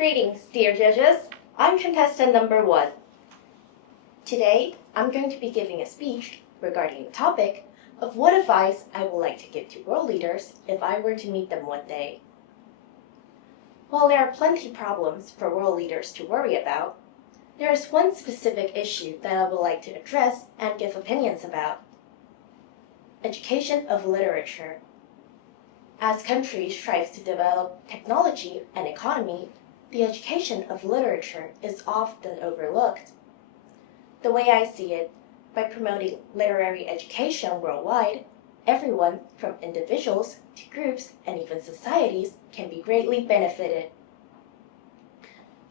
Greetings, dear judges. I'm contestant number 1. Today, I'm going to be giving a speech regarding the topic of what advice I would like to give to world leaders if I were to meet them one day. While there are plenty of problems for world leaders to worry about, there is one specific issue that I would like to address and give opinions about: education of literature. As countries strive to develop technology and economy, the education of literature is often overlooked. The way I see it, by promoting literary education worldwide, everyone, from individuals to groups and even societies, can be greatly benefited.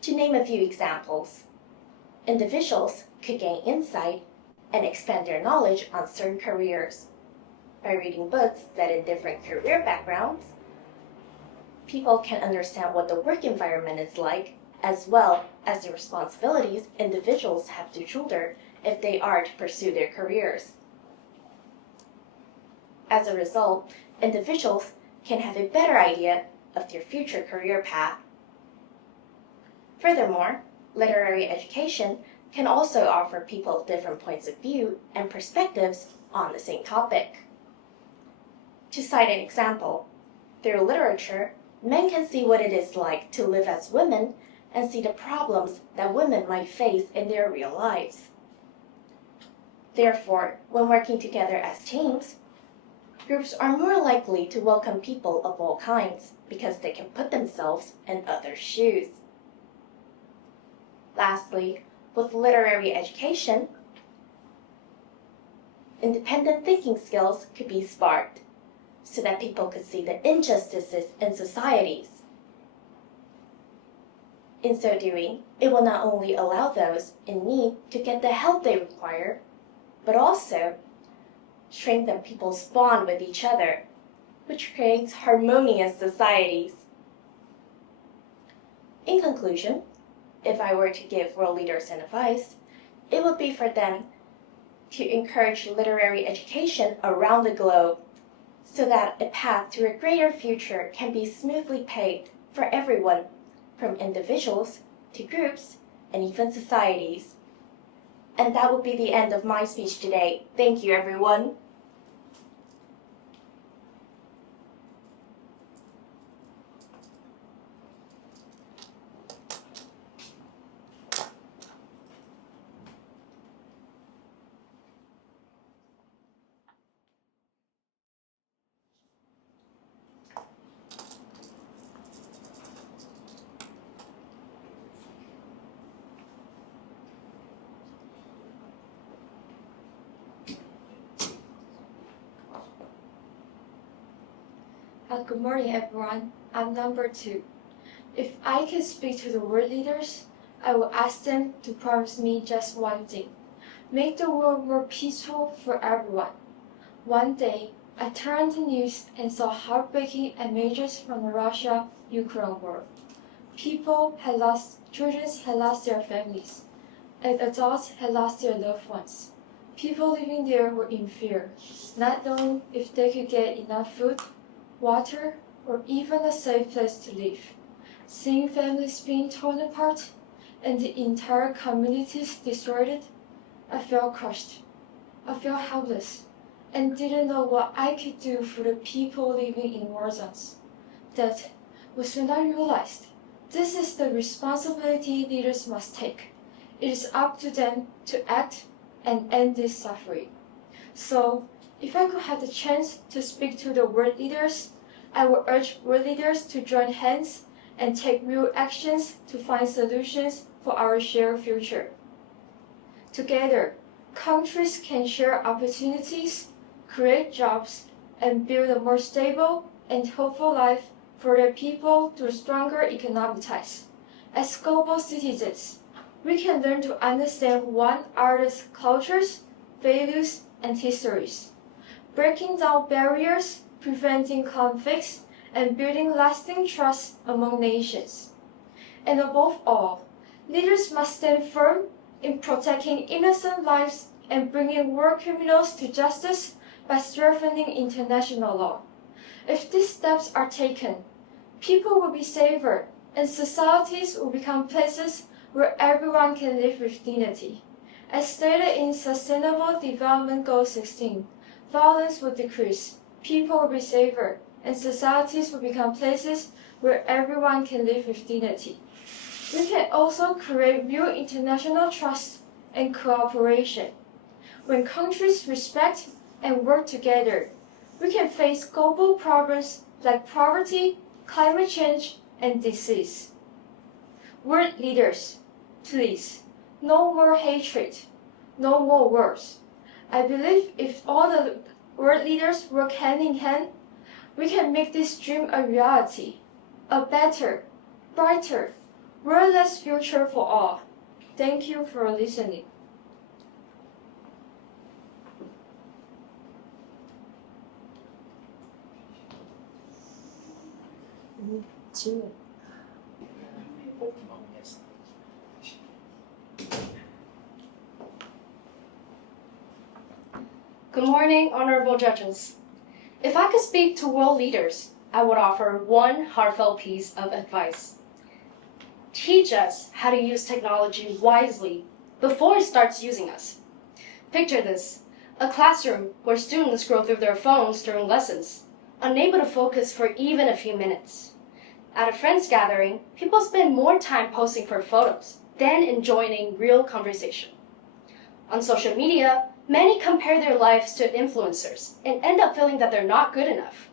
To name a few examples, individuals could gain insight and expand their knowledge on certain careers. By reading books set in different career backgrounds, people can understand what the work environment is like, as well as the responsibilities individuals have to shoulder if they are to pursue their careers. As a result, individuals can have a better idea of their future career path. Furthermore, literary education can also offer people different points of view and perspectives on the same topic. To cite an example, through literature, men can see what it is like to live as women and see the problems that women might face in their real lives. Therefore, when working together as teams, groups are more likely to welcome people of all kinds because they can put themselves in others' shoes. Lastly, with literary education, independent thinking skills could be sparked, so that people could see the injustices in societies. In so doing, it will not only allow those in need to get the help they require, but also strengthen people's bond with each other, which creates harmonious societies. In conclusion, if I were to give world leaders an advice, it would be for them to encourage literary education around the globe, so that a path to a greater future can be smoothly paved for everyone, from individuals to groups and even societies. And that would be the end of my speech today. Thank you, everyone. Good morning, everyone. I'm number 2. If I could speak to the world leaders, I would ask them to promise me just one thing: make the world more peaceful for everyone. One day, I turned on the news and saw heartbreaking images from the Russia-Ukraine war. Children had lost their families, and adults had lost their loved ones. People living there were in fear, not knowing if they could get enough food, water, or even a safe place to live. Seeing families being torn apart and the entire communities destroyed, I felt crushed. I felt helpless and didn't know what I could do for the people living in war zones. That was when I realized this is the responsibility leaders must take. It is up to them to act and end this suffering. So, if I could have the chance to speak to the world leaders, I would urge world leaders to join hands and take real actions to find solutions for our shared future. Together, countries can share opportunities, create jobs, and build a more stable and hopeful life for their people through stronger economic ties. As global citizens, we can learn to understand one another's cultures, values, and histories, breaking down barriers, preventing conflicts, and building lasting trust among nations. And above all, leaders must stand firm in protecting innocent lives and bringing war criminals to justice by strengthening international law. If these steps are taken, people will be safer, and societies will become places where everyone can live with dignity. As stated in Sustainable Development Goal 16, violence will decrease, people will be safer, and societies will become places where everyone can live with dignity. We can also create real international trust and cooperation. When countries respect and work together, we can face global problems like poverty, climate change, and disease. World leaders, please, no more hatred, no more wars. I believe if all the world leaders work hand in hand, we can make this dream a reality, a better, brighter, world-less future for all. Thank you for listening. Good morning, honorable judges. If I could speak to world leaders, I would offer one heartfelt piece of advice. Teach us how to use technology wisely before it starts using us. Picture this, a classroom where students scroll through their phones during lessons, unable to focus for even a few minutes. At a friend's gathering, people spend more time posting for photos than enjoying real conversation. On social media, many compare their lives to influencers and end up feeling that they're not good enough.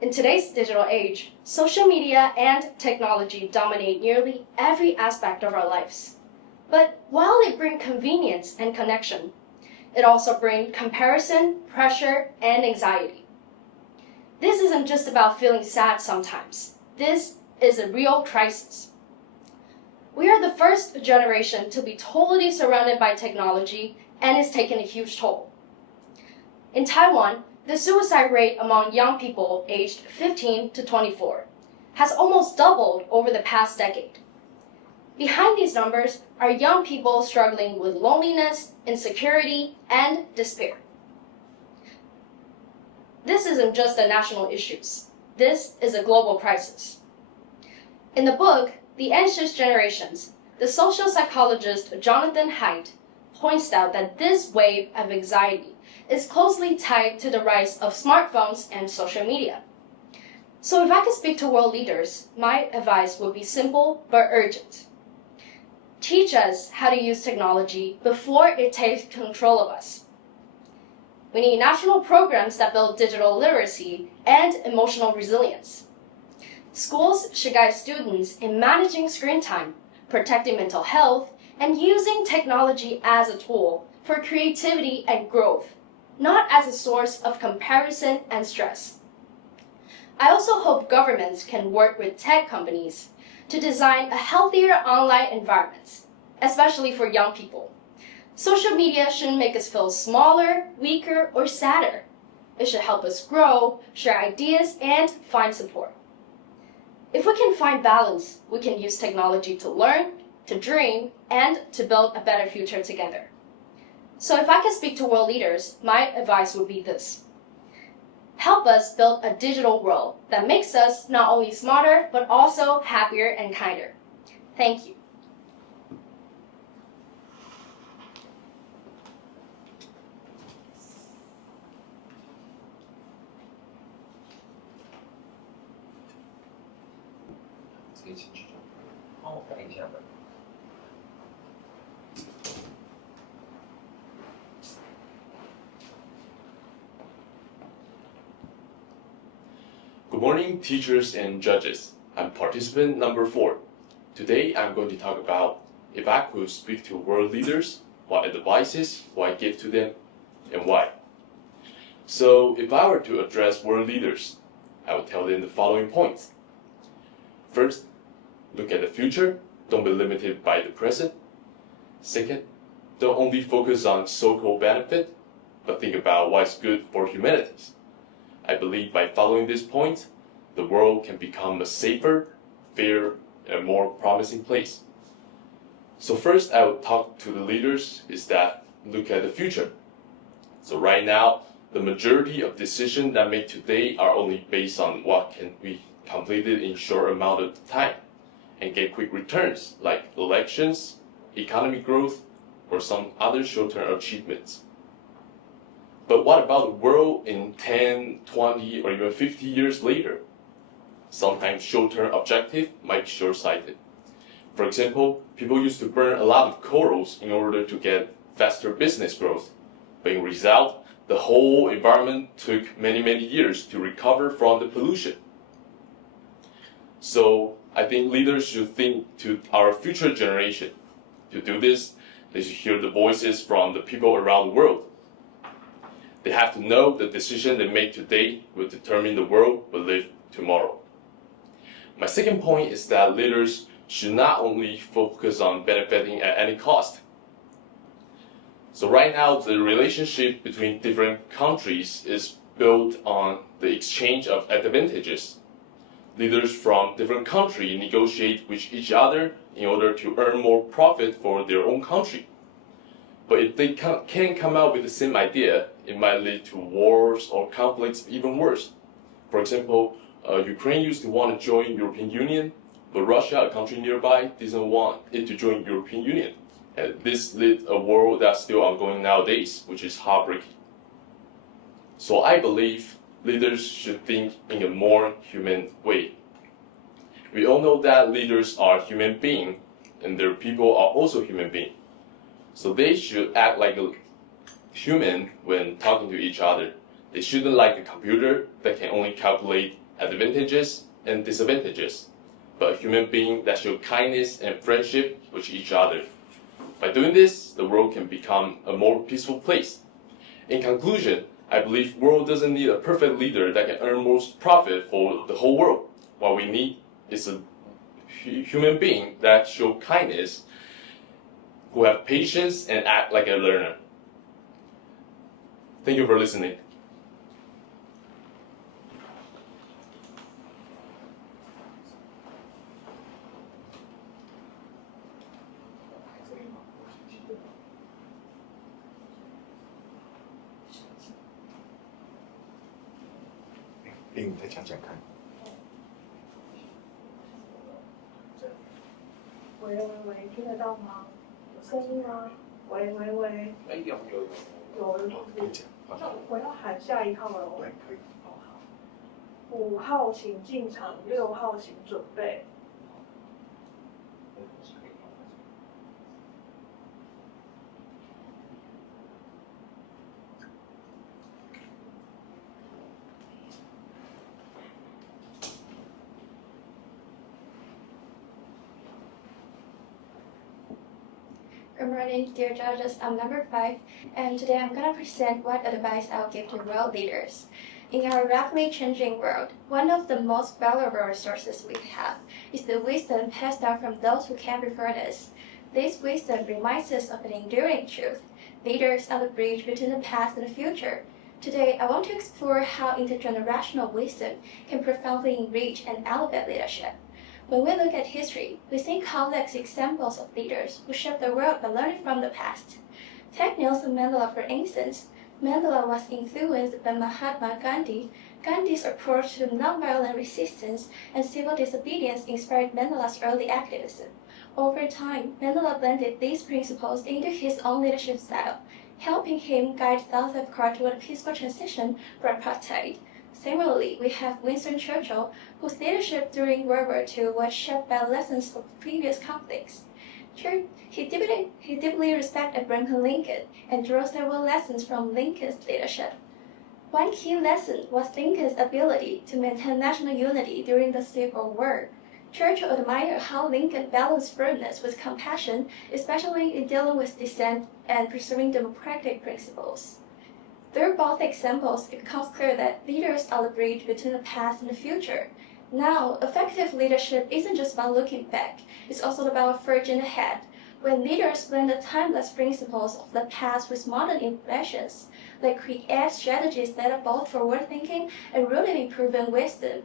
In today's digital age, social media and technology dominate nearly every aspect of our lives. But while it brings convenience and connection, it also brings comparison, pressure, and anxiety. This isn't just about feeling sad sometimes. This is a real crisis. We are the first generation to be totally surrounded by technology, and it's taken a huge toll. In Taiwan, the suicide rate among young people aged 15 to 24 has almost doubled over the past decade. Behind these numbers are young people struggling with loneliness, insecurity, and despair. This isn't just a national issue. This is a global crisis. In the book, The Anxious Generations, the social psychologist Jonathan Haidt points out that this wave of anxiety is closely tied to the rise of smartphones and social media. So if I could speak to world leaders, my advice would be simple but urgent. Teach us how to use technology before it takes control of us. We need national programs that build digital literacy and emotional resilience. Schools should guide students in managing screen time, protecting mental health, and using technology as a tool for creativity and growth, not as a source of comparison and stress. I also hope governments can work with tech companies to design a healthier online environment, especially for young people. Social media shouldn't make us feel smaller, weaker, or sadder. It should help us grow, share ideas, and find support. If we can find balance, we can use technology to learn, to dream, and to build a better future together. So if I can speak to world leaders, my advice would be this. Help us build a digital world that makes us not only smarter, but also happier and kinder. Thank you. Good morning, teachers and judges. I'm participant number 4. Today, I'm going to talk about if I could speak to world leaders, what advices would I give to them, and why. So, if I were to address world leaders, I would tell them the following points. First, look at the future. Don't be limited by the present. Second, don't only focus on so-called benefit, but think about what's good for humanity. I believe by following this point, the world can become a safer, fairer, and more promising place. So first, I would talk to the leaders is that look at the future. So right now, the majority of decisions that made today are only based on what can be completed in short amount of time. and get quick returns like elections, economic growth, or some other short-term achievements. But what about the world in 10, 20, or even 50 years later? Sometimes short-term objective might be short-sighted. For example, people used to burn a lot of corals in order to get faster business growth. But in result, the whole environment took many years to recover from the pollution. So I think leaders should think to our future generation. To do this, they should hear the voices from the people around the world. They have to know the decision they make today will determine the world we live tomorrow. My second point is that leaders should not only focus on benefiting at any cost. So right now, the relationship between different countries is built on the exchange of advantages. Leaders from different countries negotiate with each other in order to earn more profit for their own country. But if they can't come out with the same idea, it might lead to wars or conflicts even worse. For example, Ukraine used to want to join European Union, but Russia, a country nearby, didn't want it to join European Union. And this led a war that's still ongoing nowadays, which is heartbreaking. So I believe leaders should think in a more human way. We all know that leaders are human beings, and their people are also human beings. So they should act like a human when talking to each other. They shouldn't like a computer that can only calculate advantages and disadvantages, but a human being that shows kindness and friendship with each other. By doing this, the world can become a more peaceful place. In conclusion, I believe the world doesn't need a perfect leader that can earn most profit for the whole world. What we need is a human being that shows kindness, who have patience and act like a learner. Thank you for listening.你再讲讲看。喂喂喂，听得到吗？有声音吗？喂喂喂。哎，有。有人可以讲。那我要喊下一号了哦。对，可以。哦好。5号请进场，6号请准备。Good morning, dear judges. I'm number 5, and today I'm going to present what advice I'll give to world leaders. In our rapidly changing world, one of the most valuable resources we have is the wisdom passed down from those who came before us. This wisdom reminds us of an enduring truth. Leaders are the bridge between the past and the future. Today, I want to explore how intergenerational wisdom can profoundly enrich and elevate leadership. When we look at history, we see countless examples of leaders who shaped the world by learning from the past. Take Nelson Mandela, for instance. Mandela was influenced by Mahatma Gandhi. Gandhi's approach to nonviolent resistance and civil disobedience inspired Mandela's early activism. Over time, Mandela blended these principles into his own leadership style, helping him guide South Africa toward a peaceful transition from apartheid. Similarly, we have Winston Churchill, whose leadership during World War II was shaped by lessons of previous conflicts. He deeply respected Abraham Lincoln and drew several lessons from Lincoln's leadership. One key lesson was Lincoln's ability to maintain national unity during the Civil War. Churchill admired how Lincoln balanced firmness with compassion, especially in dealing with dissent and preserving democratic principles. Through both examples, it becomes clear that leaders are the bridge between the past and the future. Now, effective leadership isn't just about looking back, it's also about forging ahead. When leaders blend the timeless principles of the past with modern innovations, they create strategies that are both forward-thinking and rooted in proven wisdom.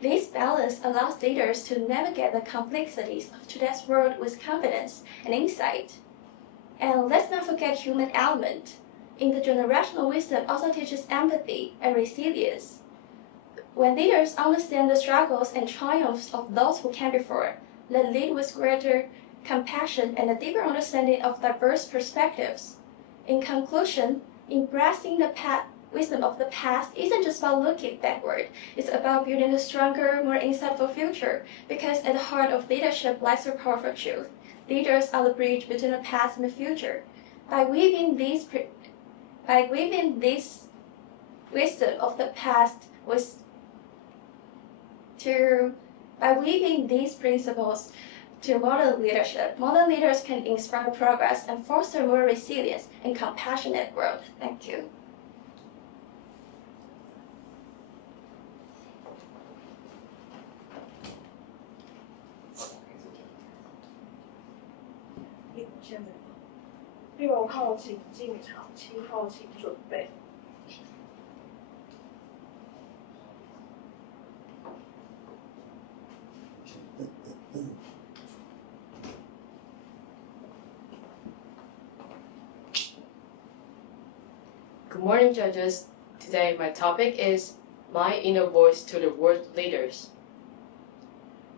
This balance allows leaders to navigate the complexities of today's world with confidence and insight. And let's not forget human element. Intergenerational wisdom also teaches empathy and resilience. When leaders understand the struggles and triumphs of those who came before, that lead with greater compassion and a deeper understanding of diverse perspectives. In conclusion, embracing the wisdom of the past isn't just about looking backward, it's about building a stronger, more insightful future, because at the heart of leadership lies a powerful truth. Leaders are the bridge between the past and the future. By weaving this wisdom of the past by weaving these principles to modern leadership, modern leaders can inspire progress and foster more resilience and compassionate growth. Thank you.6号请进场，7号请准备。Good morning, judges. Today, my topic is My Inner Voice to the World Leaders.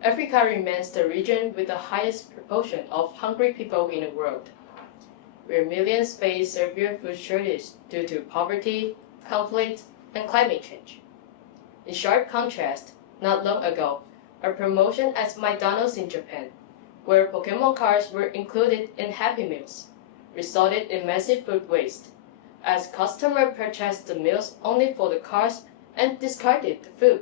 Africa remains the region with the highest proportion of hungry people in the world, where millions face severe food shortage due to poverty, conflict, and climate change. In sharp contrast, not long ago, a promotion at McDonald's in Japan, where Pokemon cards were included in Happy Meals, resulted in massive food waste, as customers purchased the meals only for the cards and discarded the food.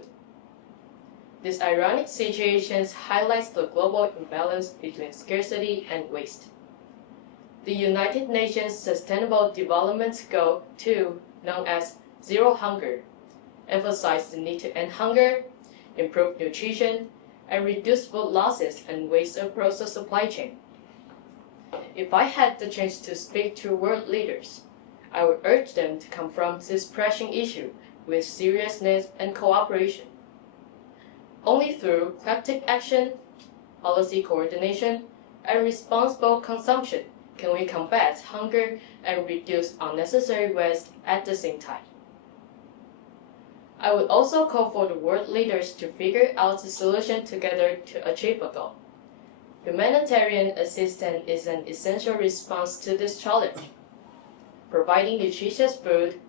This ironic situation highlights the global imbalance between scarcity and waste. The United Nations Sustainable Development Goal 2, known as Zero Hunger, emphasized the need to end hunger, improve nutrition, and reduce food losses and waste across the supply chain. If I had the chance to speak to world leaders, I would urge them to confront this pressing issue with seriousness and cooperation. Only through collective action, policy coordination, and responsible consumption can we combat hunger and reduce unnecessary waste at the same time. I would also call for the world leaders to figure out the solution together to achieve a goal. Humanitarian assistance is an essential response to this challenge. Providing nutritious food,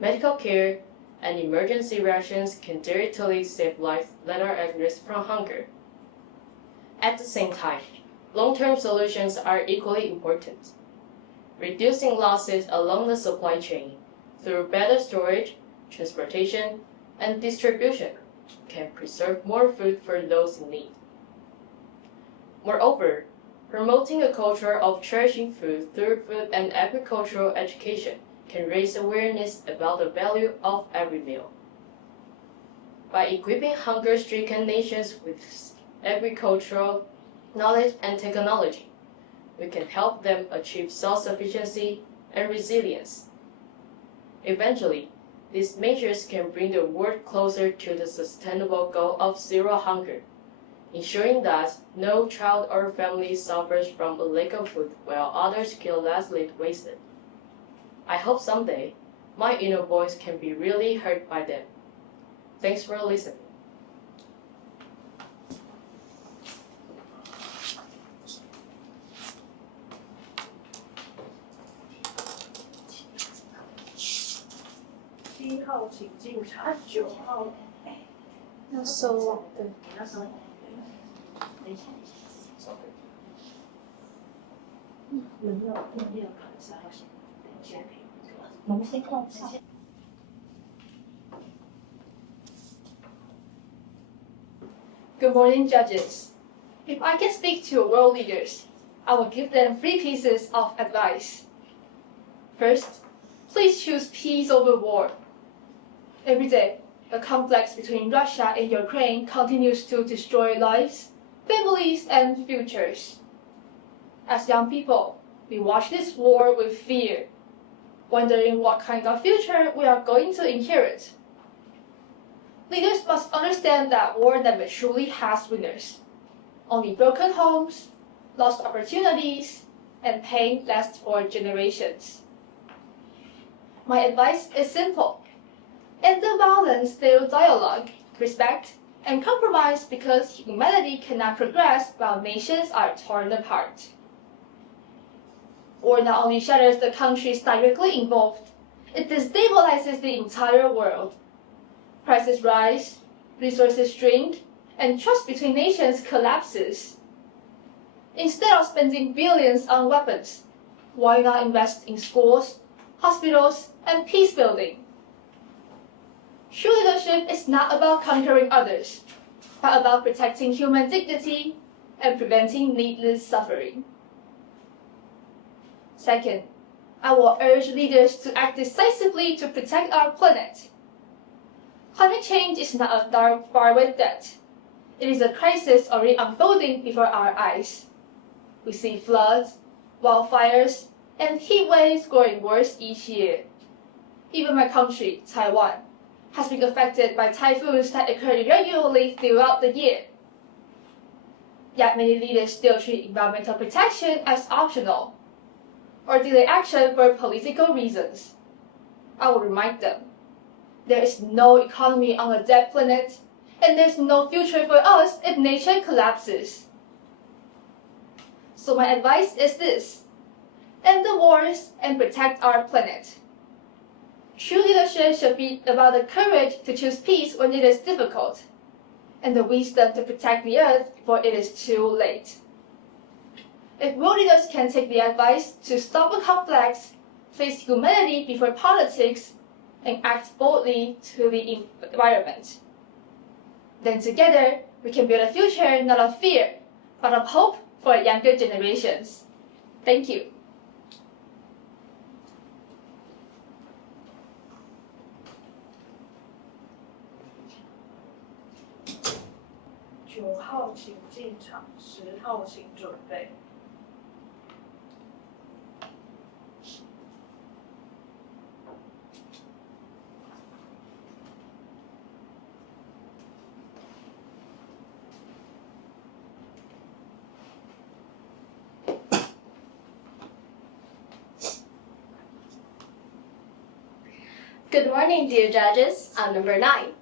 medical care, and emergency rations can directly save lives that are at risk from hunger. At the same time, long-term solutions are equally important. Reducing losses along the supply chain through better storage, transportation, and distribution can preserve more food for those in need. Moreover, promoting a culture of cherishing food through food and agricultural education can raise awareness about the value of every meal. By equipping hunger-stricken nations with agricultural knowledge and technology, we can help them achieve self-sufficiency and resilience. Eventually, these measures can bring the world closer to the sustainable goal of zero hunger, ensuring that no child or family suffers from a lack of food while others carelessly waste it. I hope someday my inner voice can be really heard by them. Thanks for listening.7号请进场，9号。要收网，对。要收。Good morning, judges. If I can speak to world leaders, I will give them 3 pieces of advice. First, please choose peace over war. Every day, the conflict between Russia and Ukraine continues to destroy lives, families, and futures. As young people, we watch this war with fear, wondering what kind of future we are going to inherit. Leaders must understand that war never truly has winners. Only broken homes, lost opportunities, and pain last for generations. My advice is simple. End the violence through dialogue, respect, and compromise because humanity cannot progress while nations are torn apart. War not only shatters the countries directly involved, it destabilizes the entire world. Prices rise, resources shrink, and trust between nations collapses. Instead of spending billions on weapons, why not invest in schools, hospitals, and peace building? True leadership is not about conquering others, but about protecting human dignity and preventing needless suffering. Second, I will urge leaders to act decisively to protect our planet. Climate change is not a dark, faraway threat. It is a crisis already unfolding before our eyes. We see floods, wildfires, and heat waves growing worse each year. Even my country, Taiwan, has been affected by typhoons that occur irregularly throughout the year. Yet many leaders still treat environmental protection as optional, or delay action for political reasons. I will remind them, there is no economy on a dead planet, and there's no future for us if nature collapses. So my advice is this: end the wars and protect our planet. True leadership should be about the courage to choose peace when it is difficult, and the wisdom to protect the earth before it is too late. If world leaders can take the advice to stop the conflicts, place humanity before politics, and act boldly to the environment, then together we can build a future not of fear, but of hope for younger generations. Thank you. 9号请进场，10号请准备。Good morning, dear judges. I'm number 9.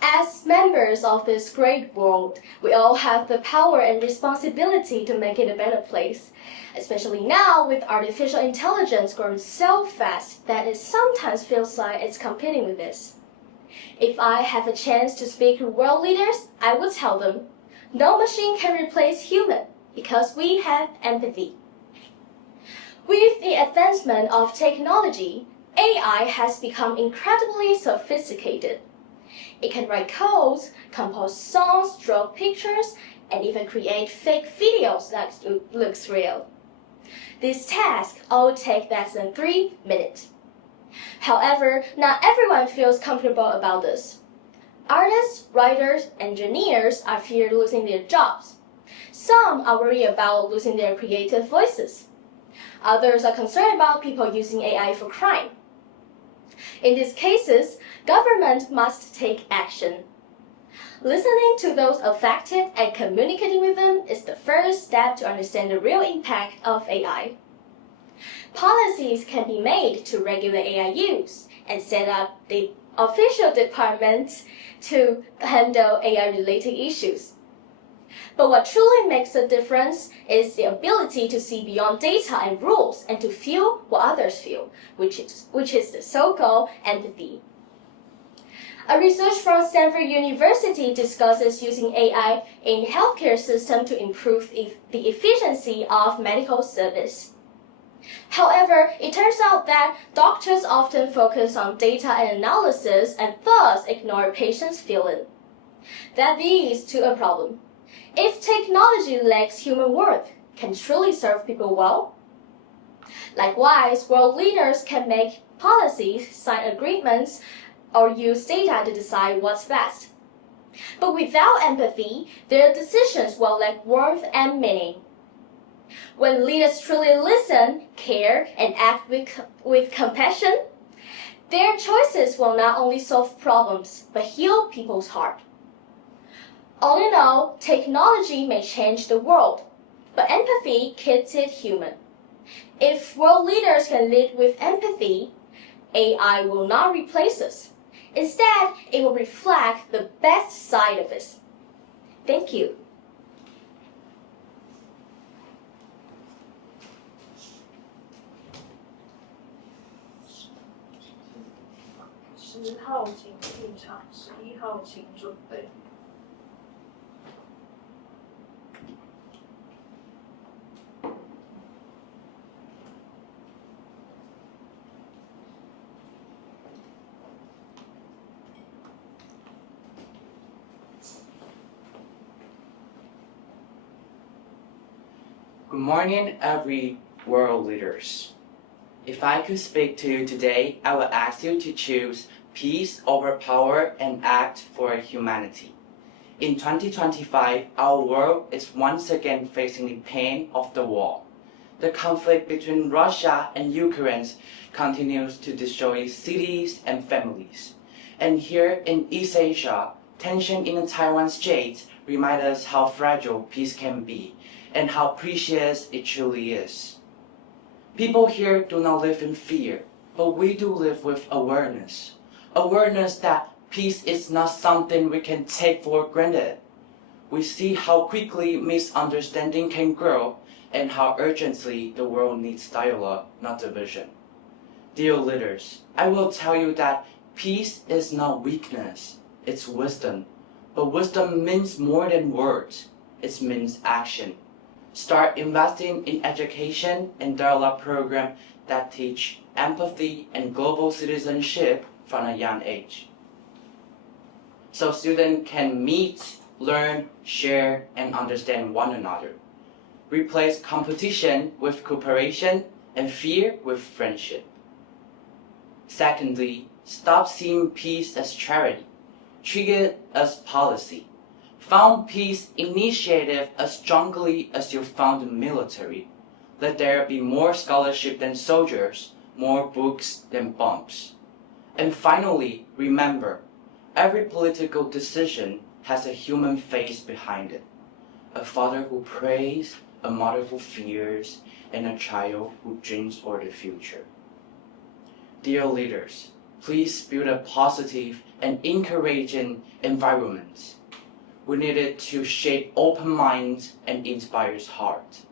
As members of this great world, we all have the power and responsibility to make it a better place, especially now with artificial intelligence growing so fast that it sometimes feels like it's competing with us. If I have a chance to speak to world leaders, I would tell them, no machine can replace human because we have empathy. With the advancement of technology, AI has become incredibly sophisticated. It can write codes, compose songs, draw pictures, and even create fake videos that looks real. These tasks all take less than 3 minutes. However, not everyone feels comfortable about this. Artists, writers, engineers are feared losing their jobs. Some are worried about losing their creative voices. Others are concerned about people using AI for crime. In these cases, government must take action. Listening to those affected and communicating with them is the first step to understand the real impact of AI. Policies can be made to regulate AI use and set up the official departments to handle AI-related issues. But what truly makes a difference is the ability to see beyond data and rules and to feel what others feel, which is the so-called empathy. A research from Stanford University discusses using AI in healthcare system to improve the efficiency of medical service. However, it turns out that doctors often focus on data and analysis and thus ignore patients' feeling. That leads to a problem. If technology lacks human worth, can it truly serve people well? Likewise, world leaders can make policies, sign agreements, or use data to decide what's best. But without empathy, their decisions will lack warmth and meaning. When leaders truly listen, care, and act with compassion, their choices will not only solve problems, but heal people's heart. All in all, technology may change the world, but empathy keeps it human. If world leaders can lead with empathy, AI will not replace us. Instead, it will reflect the best side of us. Thank you. 10号请进场，11号请准备。Good morning, every world leaders. If I could speak to you today, I would ask you to choose peace over power and act for humanity. In 2025, our world is once again facing the pain of the war. The conflict between Russia and Ukraine continues to destroy cities and families. And here in East Asia, tension in the Taiwan Strait reminds us how fragile peace can be and how precious it truly is. People here do not live in fear, but we do live with awareness. Awareness that peace is not something we can take for granted. We see how quickly misunderstanding can grow and how urgently the world needs dialogue, not division. Dear leaders, I will tell you that peace is not weakness, it's wisdom. But wisdom means more than words, it means action. Start investing in education and develop programs that teach empathy and global citizenship from a young age. So students can meet, learn, share, and understand one another. Replace competition with cooperation and fear with friendship. Secondly, stop seeing peace as charity. Treat it as policy. Found peace initiative as strongly as you found the military. Let there be more scholarship than soldiers, more books than bombs. And finally, remember, every political decision has a human face behind it. A father who prays, a mother who fears, and a child who dreams for the future. Dear leaders, please build a positive and encouraging environment. We need it to shape open minds and inspire hearts.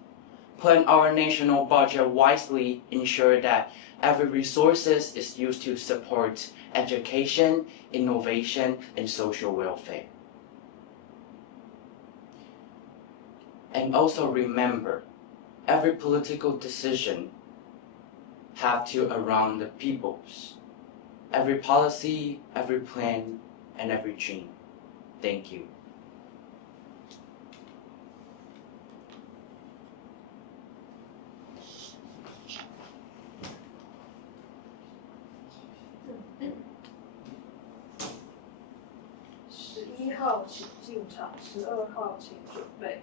Plan our national budget wisely, ensure that every resource is used to support education, innovation, and social welfare. And also remember, every political decision have to around the peoples. Every policy, every plan, and every dream. Thank you.11号请进场，12号请准备。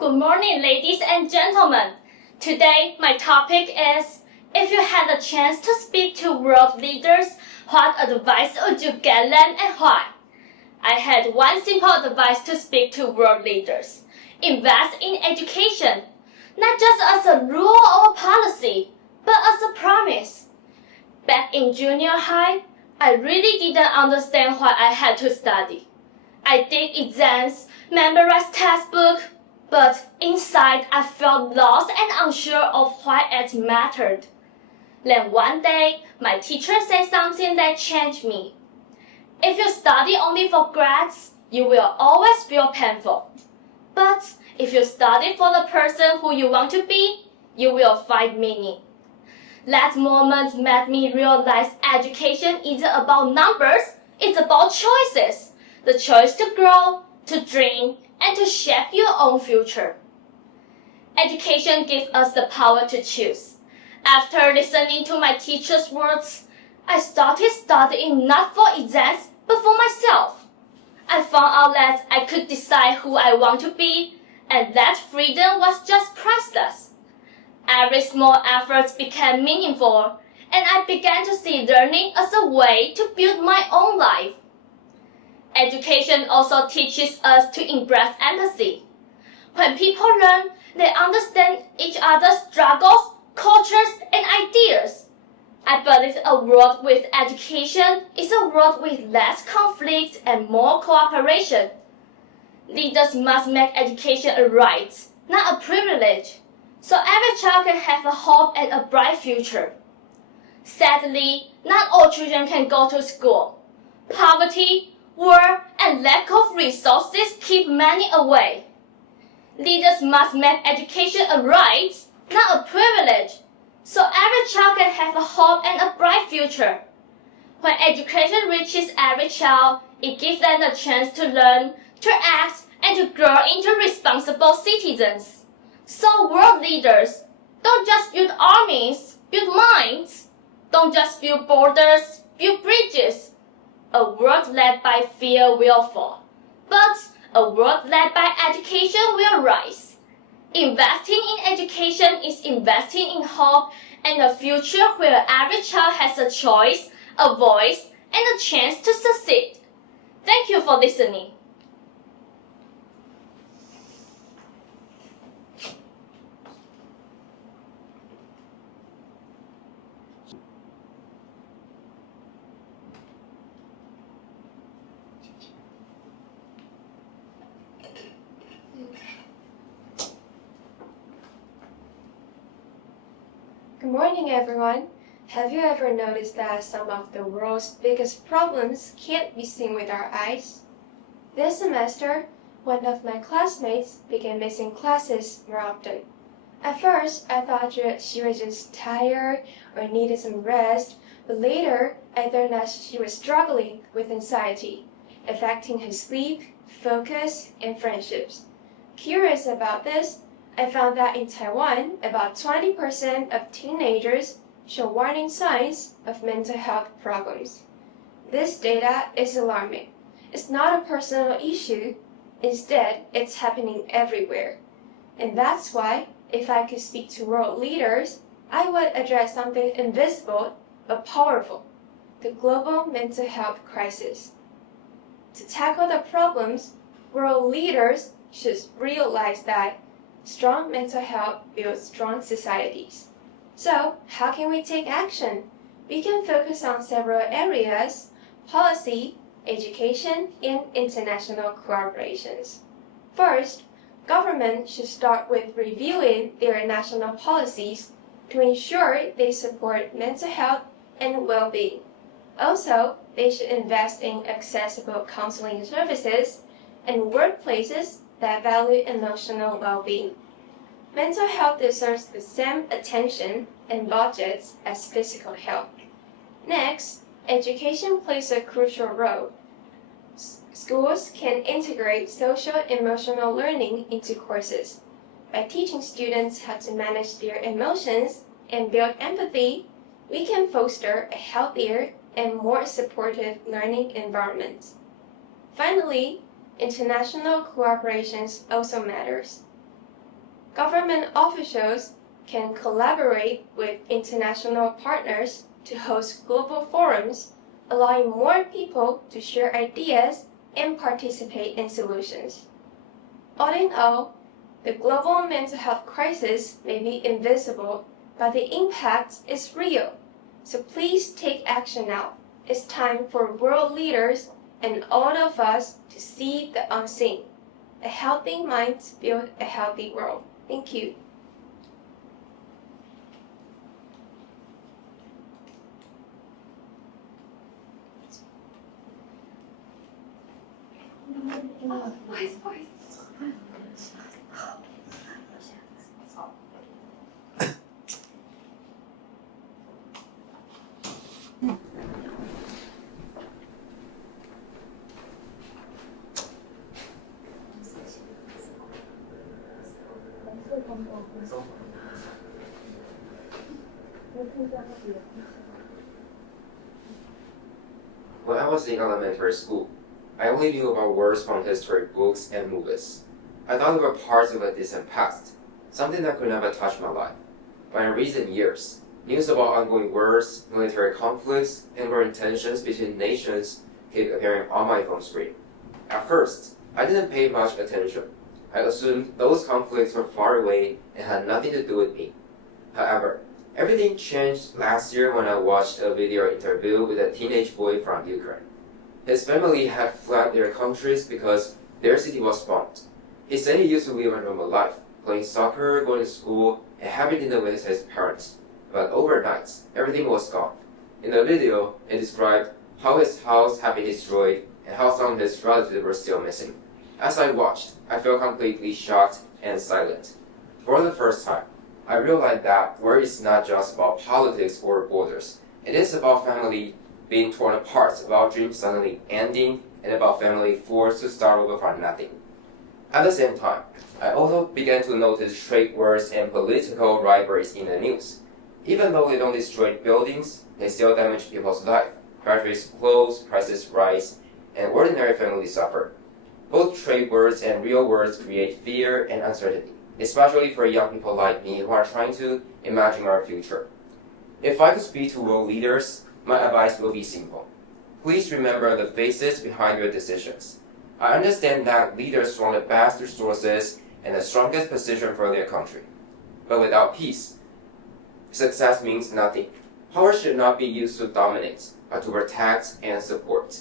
Good morning, ladies and gentlemen. Today, my topic is, if you had a chance to speak to world leaders, what advice would you give them and why? I had one simple advice to speak to world leaders. Invest in education, not just as a rule or policy, but as a promise. Back in junior high, I really didn't understand why I had to study. I did exams, memorized textbook, but inside I felt lost and unsure of why it mattered. Then one day, my teacher said something that changed me. If you study only for grades, you will always feel painful. But if you study for the person who you want to be, you will find meaning. That moment made me realize education isn't about numbers, it's about choices. The choice to grow, to dream, and to shape your own future. Education gives us the power to choose. After listening to my teacher's words, I started studying not for exams, but for myself. I found out that I could decide who I want to be, and that freedom was just priceless. Every small effort became meaningful, and I began to see learning as a way to build my own life. education also teaches us to embrace empathy. When people learn, they understand each other's struggles, cultures, and ideas. I believe a world with education is a world with less conflict and more cooperation. Leaders must make education a right, not a privilege, so every child can have a hope and a bright future. Sadly, not all children can go to school. Poverty, war, and lack of resources keep many away. Leaders must make education a right, not a privilege, so every child can have a hope and a bright future. When education reaches every child, it gives them the chance to learn, to act, and to grow into responsible citizens. So world leaders, don't just build armies, build minds. Don't just build borders, build bridges. A world led by fear will fall, but a world led by education will rise. Investing in education is investing in hope and a future where every child has a choice, a voice, and a chance to succeed. Thank you for listening. Good morning, everyone. Have you ever noticed that some of the world's biggest problems can't be seen with our eyes? This semester, one of my classmates began missing classes more often. At first, I thought she was just tired or needed some rest, but later I learned that she was struggling with anxiety, affecting her sleep, focus, and friendships. Curious about this, I found that in Taiwan, about 20% of teenagers show warning signs of mental health problems. This data is alarming. It's not a personal issue. Instead, it's happening everywhere. And that's why, if I could speak to world leaders, I would address something invisible but powerful, the global mental health crisis. To tackle the problems, world leaders should realize that strong mental health builds strong societies. So, how can we take action? We can focus on several areas: policy, education, and international cooperations. First, government should start with reviewing their national policies to ensure they support mental health and well-being. Also, they should invest in accessible counseling services and workplaces that value emotional well-being. Mental health deserves the same attention and budgets as physical health. Next, education plays a crucial role. Schools can integrate social-emotional learning into courses. By teaching students how to manage their emotions and build empathy, we can foster a healthier and more supportive learning environment. Finally, international cooperations also matters. Government officials can collaborate with international partners to host global forums, allowing more people to share ideas and participate in solutions. All in all, the global mental health crisis may be invisible, but the impact is real. So please take action now. It's time for world leaders and all of us to see the unseen. A healthy mind builds a healthy world. Thank you. When I was in elementary school, I only knew about words from history books and movies. I thought they were parts of a distant past, something that could never touch my life. But in recent years, news about ongoing wars, military conflicts, and growing tensions between nations keep appearing on my phone screen. At first, I didn't pay much attention. I assumed those conflicts were far away and had nothing to do with me. However, everything changed last year when I watched a video interview with a teenage boy from Ukraine. His family had fled their countries because their city was bombed. He said he used to live a normal life, playing soccer, going to school, and having dinner with his parents. But overnight, everything was gone. In the video, he described how his house had been destroyed and how some of his relatives were still missing. As I watched, I felt completely shocked and silent. For the first time, I realized that war is not just about politics or borders. It is about family being torn apart, about dreams suddenly ending, and about family forced to start over from nothing. At the same time, I also began to notice trade wars and political rivalries in the news. Even though they don't destroy buildings, they still damage people's lives. Factories close, prices rise, and ordinary families suffer. Both trade wars and real wars create fear and uncertainty, especially for young people like me who are trying to imagine our future. If I could speak to world leaders, my advice will be simple. Please remember the faces behind your decisions. I understand that leaders want the best resources and the strongest position for their country. But without peace, success means nothing. Power should not be used to dominate, but to protect and support.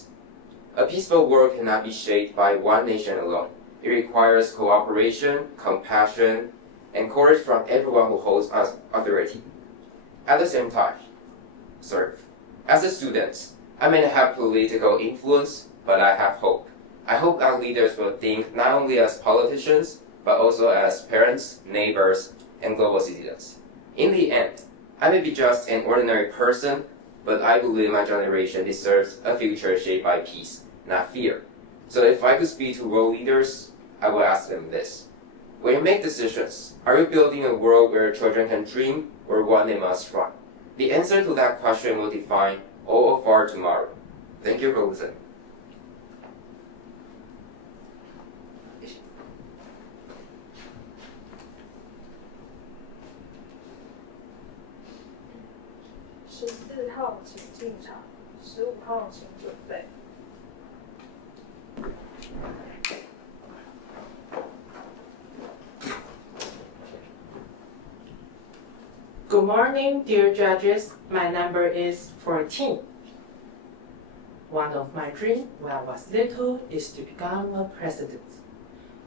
A peaceful world cannot be shaped by one nation alone. It requires cooperation, compassion, and courage from everyone who holds authority. At the same time, as a student, I may not have political influence, but I have hope. I hope our leaders will think not only as politicians, but also as parents, neighbors, and global citizens. In the end, I may be just an ordinary person, but I believe my generation deserves a future shaped by peace, not fear. So if I could speak to world leaders, I will ask them this. When you make decisions, are you building a world where children can dream or one they must run? The answer to that question will define all of our tomorrow. Thank you for listening.14号请进场，15号请准备。Good morning, dear judges. My number is 14. One of my dreams when I was little is to become a president.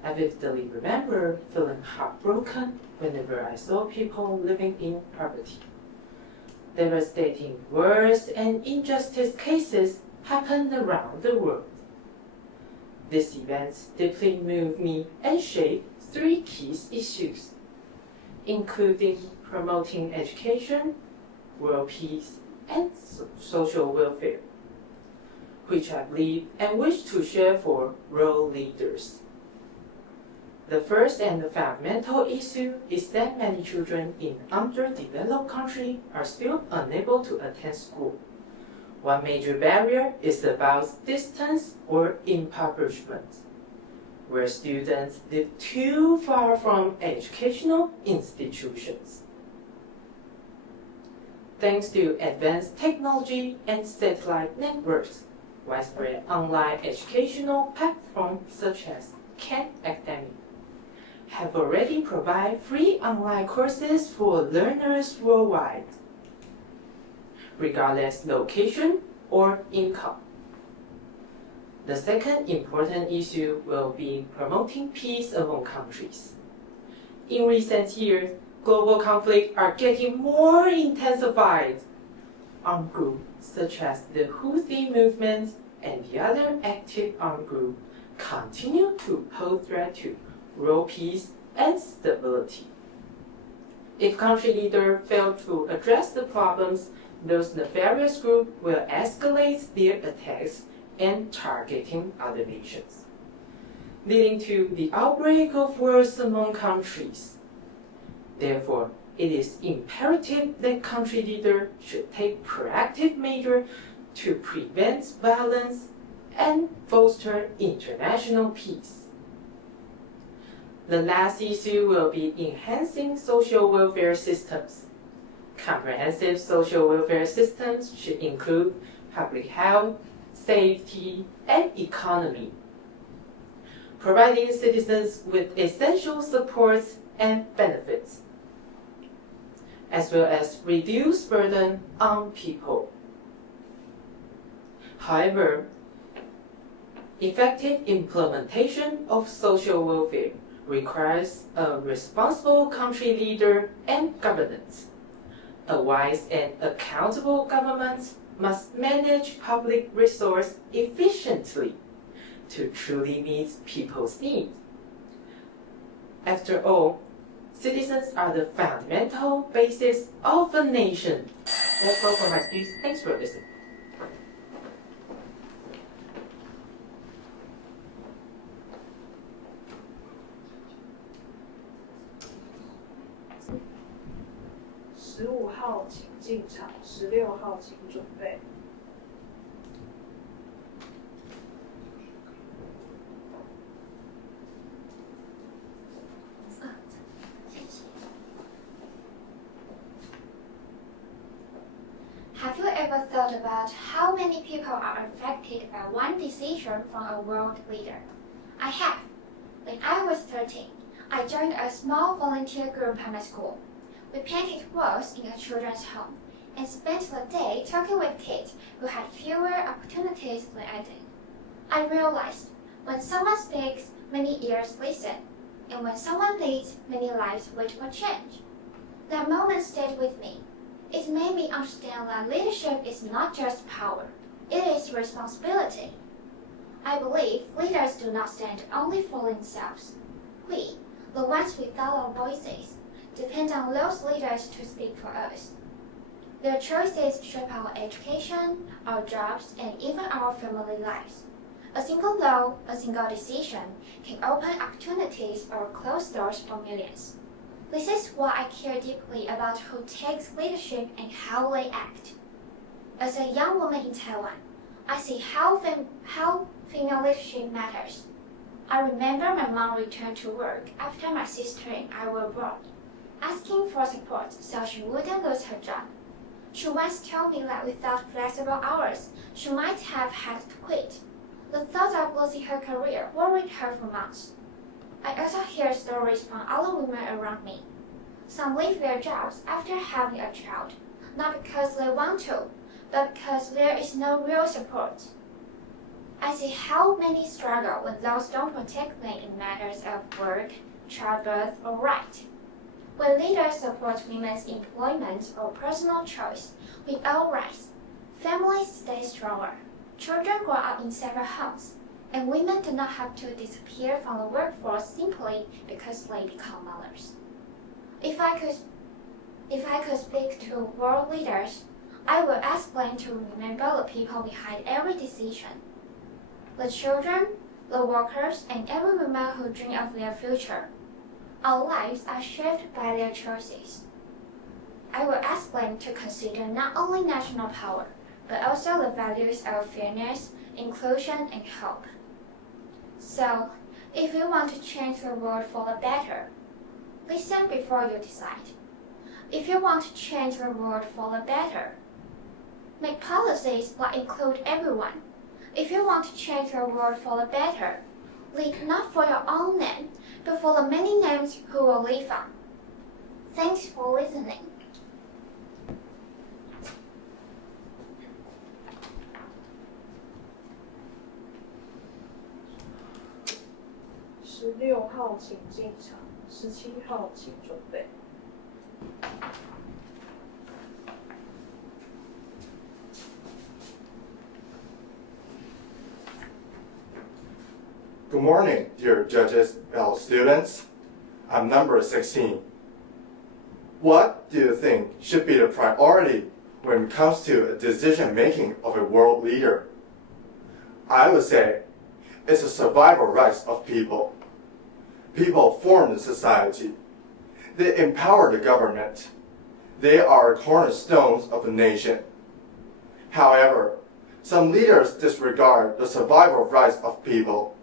I vividly remember feeling heartbroken whenever I saw people living in poverty. Devastating wars and injustice cases happened around the world. These events deeply moved me and shaped 3 key issues, including promoting education, world peace, and social welfare, which I believe and wish to share for world leaders. The first and the fundamental issue is that many children in underdeveloped countries are still unable to attend school. One major barrier is about distance or impoverishment, where students live too far from educational institutions. Thanks to advanced technology and satellite networks, widespread online educational platforms such as Khan Academy have already provided free online courses for learners worldwide, regardless location or income. The second important issue will be promoting peace among countries. In recent years, global conflicts are getting more intensified. Armed groups such as the Houthi movement and the other active armed groups continue to pose threat to world peace and stability. If country leaders fail to address the problems, those nefarious groups will escalate their attacks and targeting other nations, leading to the outbreak of wars among countries. Therefore, it is imperative that country leaders should take proactive measures to prevent violence and foster international peace. The last issue will be enhancing social welfare systems. Comprehensive social welfare systems should include public health, safety, and economy. providing citizens with essential supports and benefits, as well as reduce burden on people. However, effective implementation of social welfare requires a responsible country leader and governance. A wise and accountable government must manage public resources efficiently to truly meet people's needs. After all, citizens are the fundamental basis of a nation. That's all for my speech. Thanks for listening.15号请进场，16号请准备。Have you ever thought about how many people are affected by one decision from a world leader? I have. When I was 13, I joined a small volunteer group at my school. We painted walls in a children's home and spent the day talking with kids who had fewer opportunities than I did. I realized when someone speaks, many ears listen, and when someone leads, many lives wait for change. That moment stayed with me. It made me understand that leadership is not just power, it is responsibility. I believe leaders do not stand only for themselves. We, the ones without our voices, depend on those leaders to speak for us. Their choices shape our education, our jobs, and even our family lives. A single law, a single decision can open opportunities or close doors for millions. This is why I care deeply about who takes leadership and how they act. As a young woman in Taiwan, I see how female leadership matters. I remember my mom returned to work after my sister and I were abroad, asking for support so she wouldn't lose her job. She once told me that without flexible hours, she might have had to quit. The thought of losing her career worried her for months. I also hear stories from other women around me. Some leave their jobs after having a child, not because they want to, but because there is no real support. I see how many struggle when laws don't protect them in matters of work, childbirth, or right. When leaders support women's employment or personal choice, we all rise. Families stay stronger. Children grow up in several homes, and women do not have to disappear from the workforce simply because they become mothers. If I could speak to world leaders, I would ask them to remember the people behind every decision. The children, the workers, and every woman who dream of their future. Our lives are shaped by their choices. I will ask them to consider not only national power, but also the values of fairness, inclusion, and hope. So, if you want to change the world for the better, listen before you decide. If you want to change the world for the better, make policies that include everyone. If you want to change the world for the better, lead not for your own name, but for the many names who will live on. Thanks for listening.16号请进场，17号请准备。Good morning, dear judges, fellow students. I'm number 16. What do you think should be the priority when it comes to a decision making of a world leader? I would say it's the survival rights of people. People form the society. They empower the government. They are cornerstones of a nation. However, some leaders disregard the survival rights of people,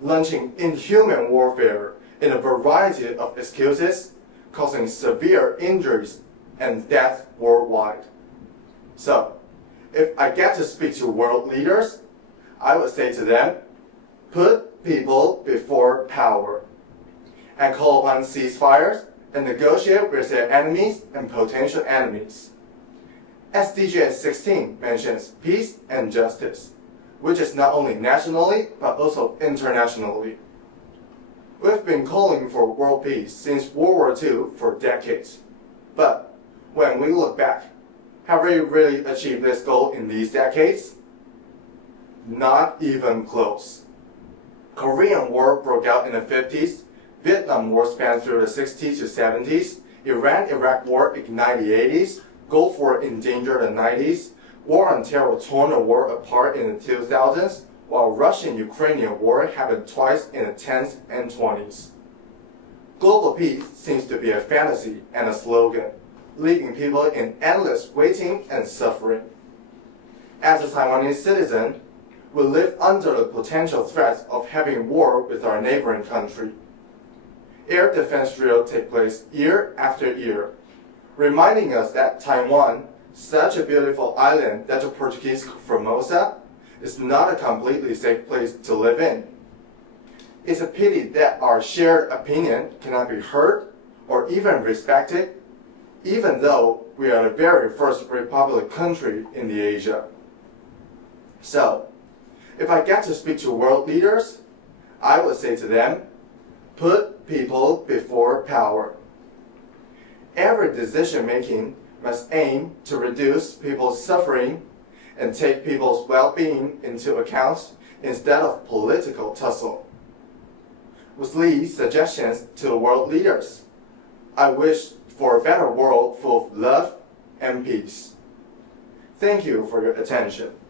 launching inhuman warfare in a variety of excuses, causing severe injuries and death worldwide. So, if I get to speak to world leaders, I would say to them, put people before power, and call upon ceasefires and negotiate with their enemies and potential enemies. SDG 16 mentions peace and justice, which is not only nationally but also internationally. We've been calling for world peace since World War II for decades. But when we look back, have we really achieved this goal in these decades? Not even close. Korean War broke out in the 50s, Vietnam War spanned through the 60s to 70s, Iran-Iraq War ignited the 80s, Gulf War endangered the 90s, War on Terror torn the war apart in the 2000s, while Russian-Ukrainian War happened twice in the 10s and 20s. Global peace seems to be a fantasy and a slogan, leaving people in endless waiting and suffering. As a Taiwanese citizen, we live under the potential threats of having war with our neighboring country. Air defense drills take place year after year, reminding us that Taiwan, such a beautiful island that the Portuguese call Formosa, is not a completely safe place to live in. It's a pity that our shared opinion cannot be heard or even respected, even though we are the very first republic country in the Asia. So, if I get to speak to world leaders, I would say to them, put people before power. Every decision making must aim to reduce people's suffering and take people's well-being into account instead of political tussle. With these suggestions to the world leaders, I wish for a better world full of love and peace. Thank you for your attention.17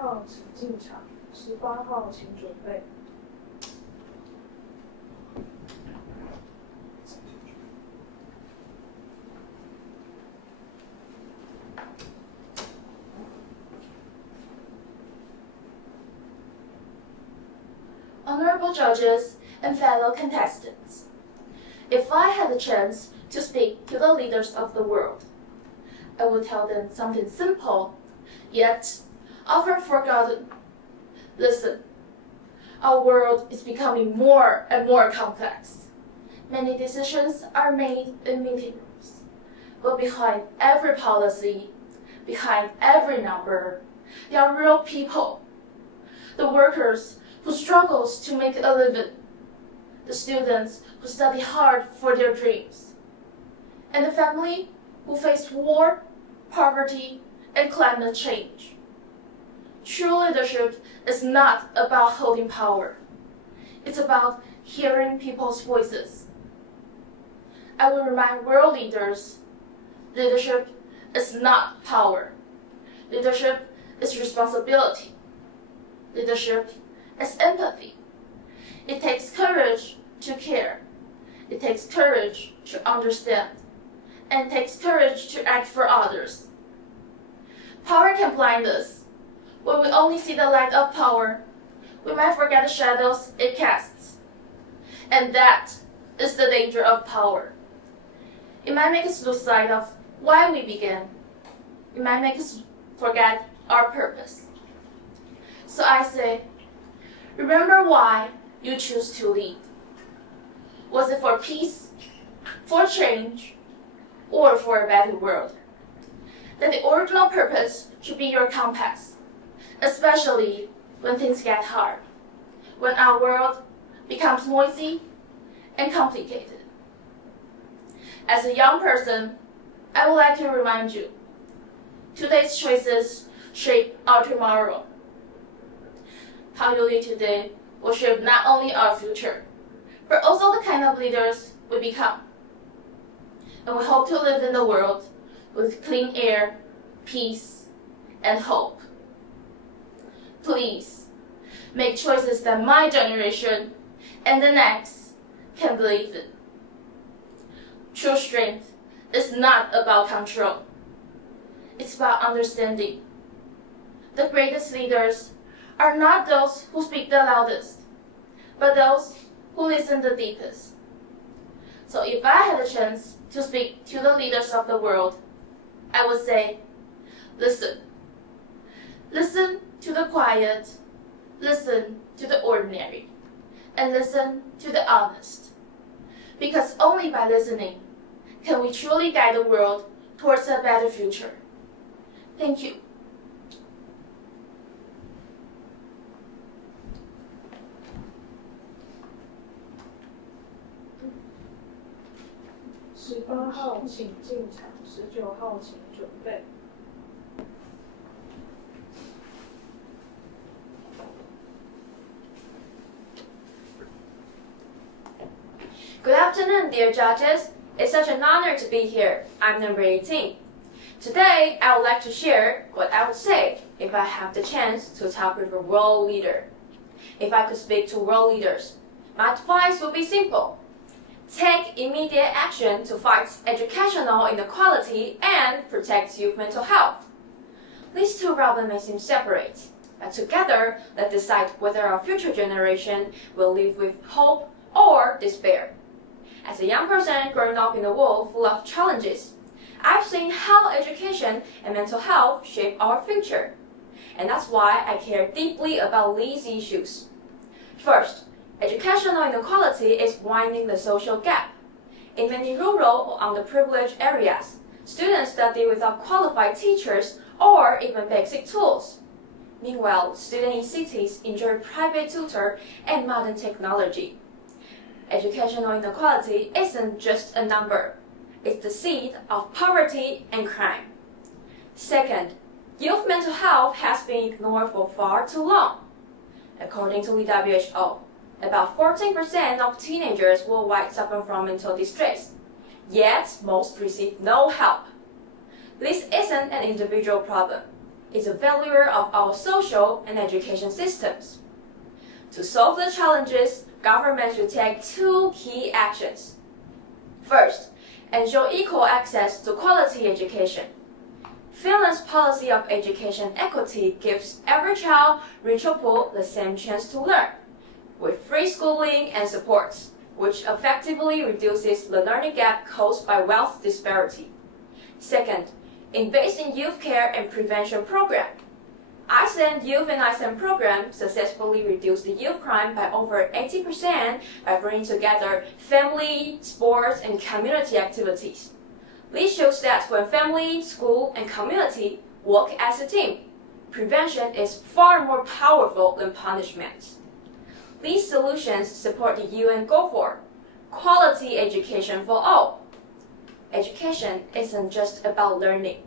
号请进场，18号请准备。Honorable judges and fellow contestants, if I had the chance to speak to the leaders of the world, I would tell them something simple, yet often forgotten. Listen, our world is becoming more and more complex. Many decisions are made in meeting rooms, but behind every policy, behind every number, there are real people. The workers who struggles to make a living, the students who study hard for their dreams, and the family who face war, poverty, and climate change. True leadership is not about holding power. It's about hearing people's voices. I will remind world leaders, leadership is not power. Leadership is responsibility. Leadership is empathy. It takes courage to care. It takes courage to understand. And it takes courage to act for others. Power can blind us. When we only see the light of power, we might forget the shadows it casts. And that is the danger of power. It might make us lose sight of why we began. It might make us forget our purpose. So I say, remember why you choose to lead. Was it for peace, for change, or for a better world? That the original purpose should be your compass, especially when things get hard, when our world becomes noisy and complicated. As a young person, I would like to remind you, today's choices shape our tomorrow. How you lead today will shape not only our future, but also the kind of leaders we become. And we hope to live in a world with clean air, peace, and hope. Please, make choices that my generation and the next can believe in. True strength is not about control. It's about understanding. The greatest leaders are not those who speak the loudest, but those who listen the deepest. So if I had a chance to speak to the leaders of the world, I would say, listen. Listen to the quiet, listen to the ordinary, and listen to the honest. Because only by listening can we truly guide the world towards a better future. Thank you. 18号请进场，19号请准备。Good afternoon, dear judges. It's such an honor to be here. I'm number 18. Today, I would like to share what I would say if I have the chance to talk with a world leader. If I could speak to world leaders, my advice would be simple. Take immediate action to fight educational inequality and protect youth mental health. These two problems may seem separate, but together, let's decide whether our future generation will live with hope or despair. As a young person growing up in a world full of challenges, I've seen how education and mental health shape our future. And that's why I care deeply about these issues. First, educational inequality is widening the social gap. In many rural or underprivileged areas, students study without qualified teachers or even basic tools. Meanwhile, students in cities enjoy private tutor and modern technology. Educational inequality isn't just a number. It's the seed of poverty and crime. Second, youth mental health has been ignored for far too long. According to the WHO, about 14% of teenagers worldwide suffer from mental distress, yet most receive no help. This isn't an individual problem. It's a failure of our social and education systems. To solve the challenges, government should take two key actions. First, ensure equal access to quality education. Finland's policy of education equity gives every child reachable the same chance to learn, with free schooling and supports, which effectively reduces the learning gap caused by wealth disparity. Second, invest in youth care and prevention program. Iceland Youth and Iceland program successfully reduced the youth crime by over 80% by bringing together family, sports, and community activities. This shows that when family, school, and community work as a team, prevention is far more powerful than punishment. These solutions support the UN goal for quality education for all. Education isn't just about learning.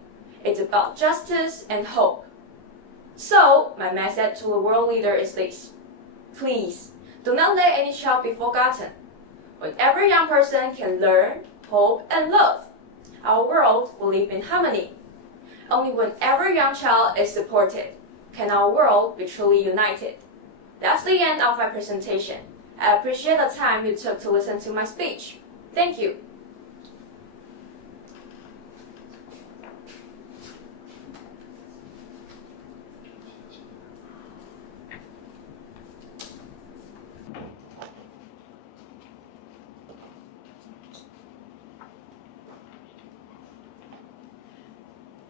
It's about justice and hope. So, my message to the world leader is this. Please, do not let any child be forgotten. When every young person can learn, hope, and love, our world will live in harmony. Only when every young child is supported can our world be truly united. That's the end of my presentation. I appreciate the time you took to listen to my speech. Thank you.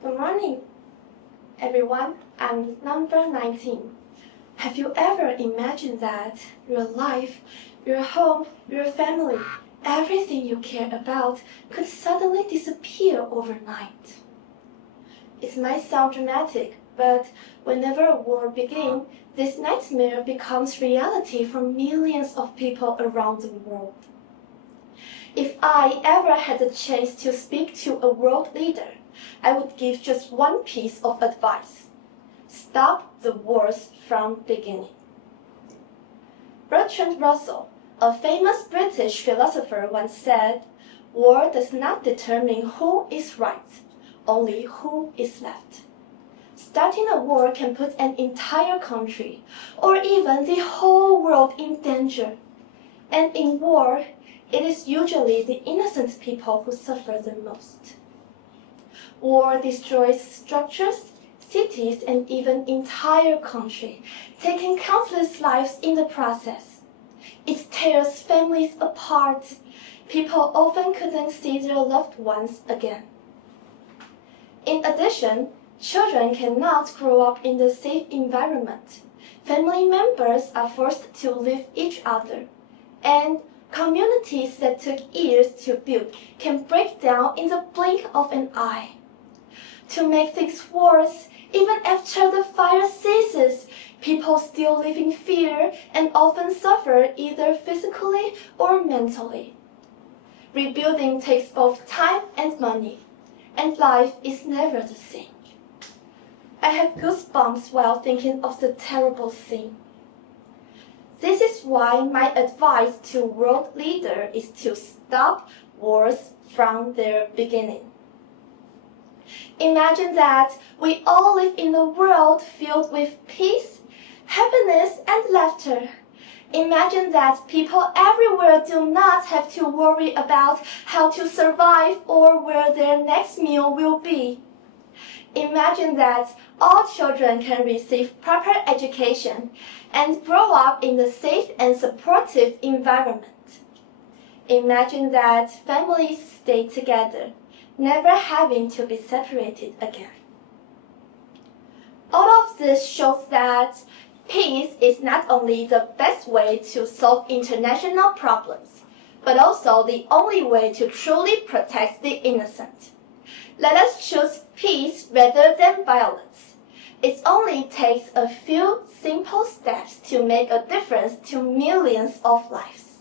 Good morning, everyone. I'm number 19. Have you ever imagined that your life, your home, your family, everything you care about could suddenly disappear overnight? It might sound dramatic, but whenever a war begins, this nightmare becomes reality for millions of people around the world. If I ever had the chance to speak to a world leader, I would give just one piece of advice. Stop the wars from beginning. Bertrand Russell, a famous British philosopher, once said, "War does not determine who is right, only who is left." Starting a war can put an entire country, or even the whole world, in danger. And in war, it is usually the innocent people who suffer the most. War destroys structures, cities, and even entire countries, taking countless lives in the process. It tears families apart. people often couldn't see their loved ones again. In addition, children cannot grow up in a safe environment. Family members are forced to leave each other, and communities that took years to build can break down in the blink of an eye. To make things worse, even after the fire ceases, people still live in fear and often suffer either physically or mentally. Rebuilding takes both time and money, and life is never the same. I have goosebumps while thinking of the terrible scene. This is why my advice to world leaders is to stop wars from their beginning. Imagine that we all live in a world filled with peace, happiness, and laughter. Imagine that people everywhere do not have to worry about how to survive or where their next meal will be. Imagine that all children can receive proper education and grow up in a safe and supportive environment. Imagine that families stay together, never having to be separated again. All of this shows that peace is not only the best way to solve international problems, but also the only way to truly protect the innocent. Let us choose peace rather than violence. It only takes a few simple steps to make a difference to millions of lives.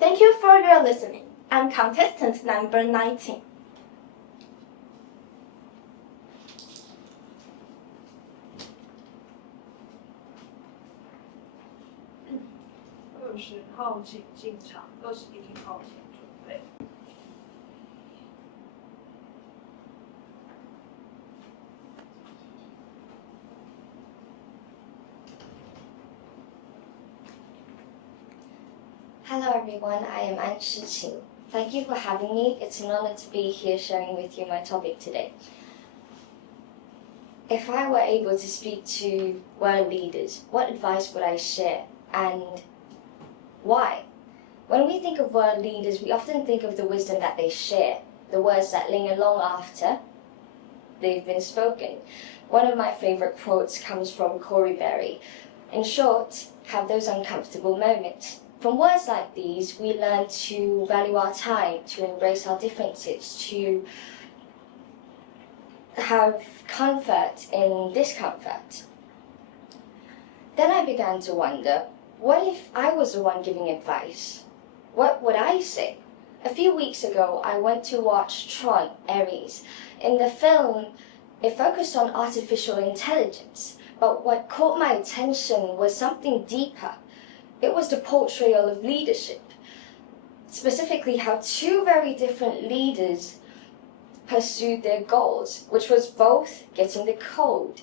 Thank you for your listening. I'm contestant number 19.20号请进场，21号请准备。Hello everyone, I am An Shiqing. Thank you for having me. It's an honor to be here sharing with you my topic today. If I were able to speak to world leaders, what advice would I share and why? When we think of world leaders, we often think of the wisdom that they share, the words that linger long after they've been spoken. One of my favorite quotes comes from Corey Berry. In short, have those uncomfortable moments. From words like these, we learn to value our time, to embrace our differences, to have comfort in discomfort. Then I began to wonder, what if I was the one giving advice? What would I say? A few weeks ago, I went to watch Tron, Ares. In the film, it focused on artificial intelligence, but what caught my attention was something deeper. It was the portrayal of leadership, specifically how two very different leaders pursued their goals, which was both getting the code.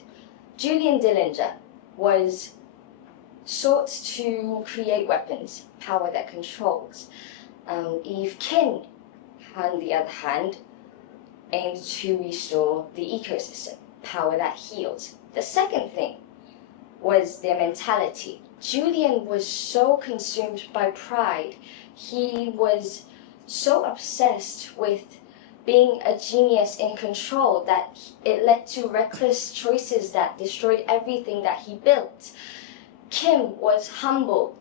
Julian Dillinger was sought to create weapons, power that controls. Eve Kin, on the other hand, aimed to restore the ecosystem, power that heals. The second thing was their mentality. Julian was so consumed by pride. He was so obsessed with being a genius in control that it led to reckless choices that destroyed everything that he built. Kim was humble.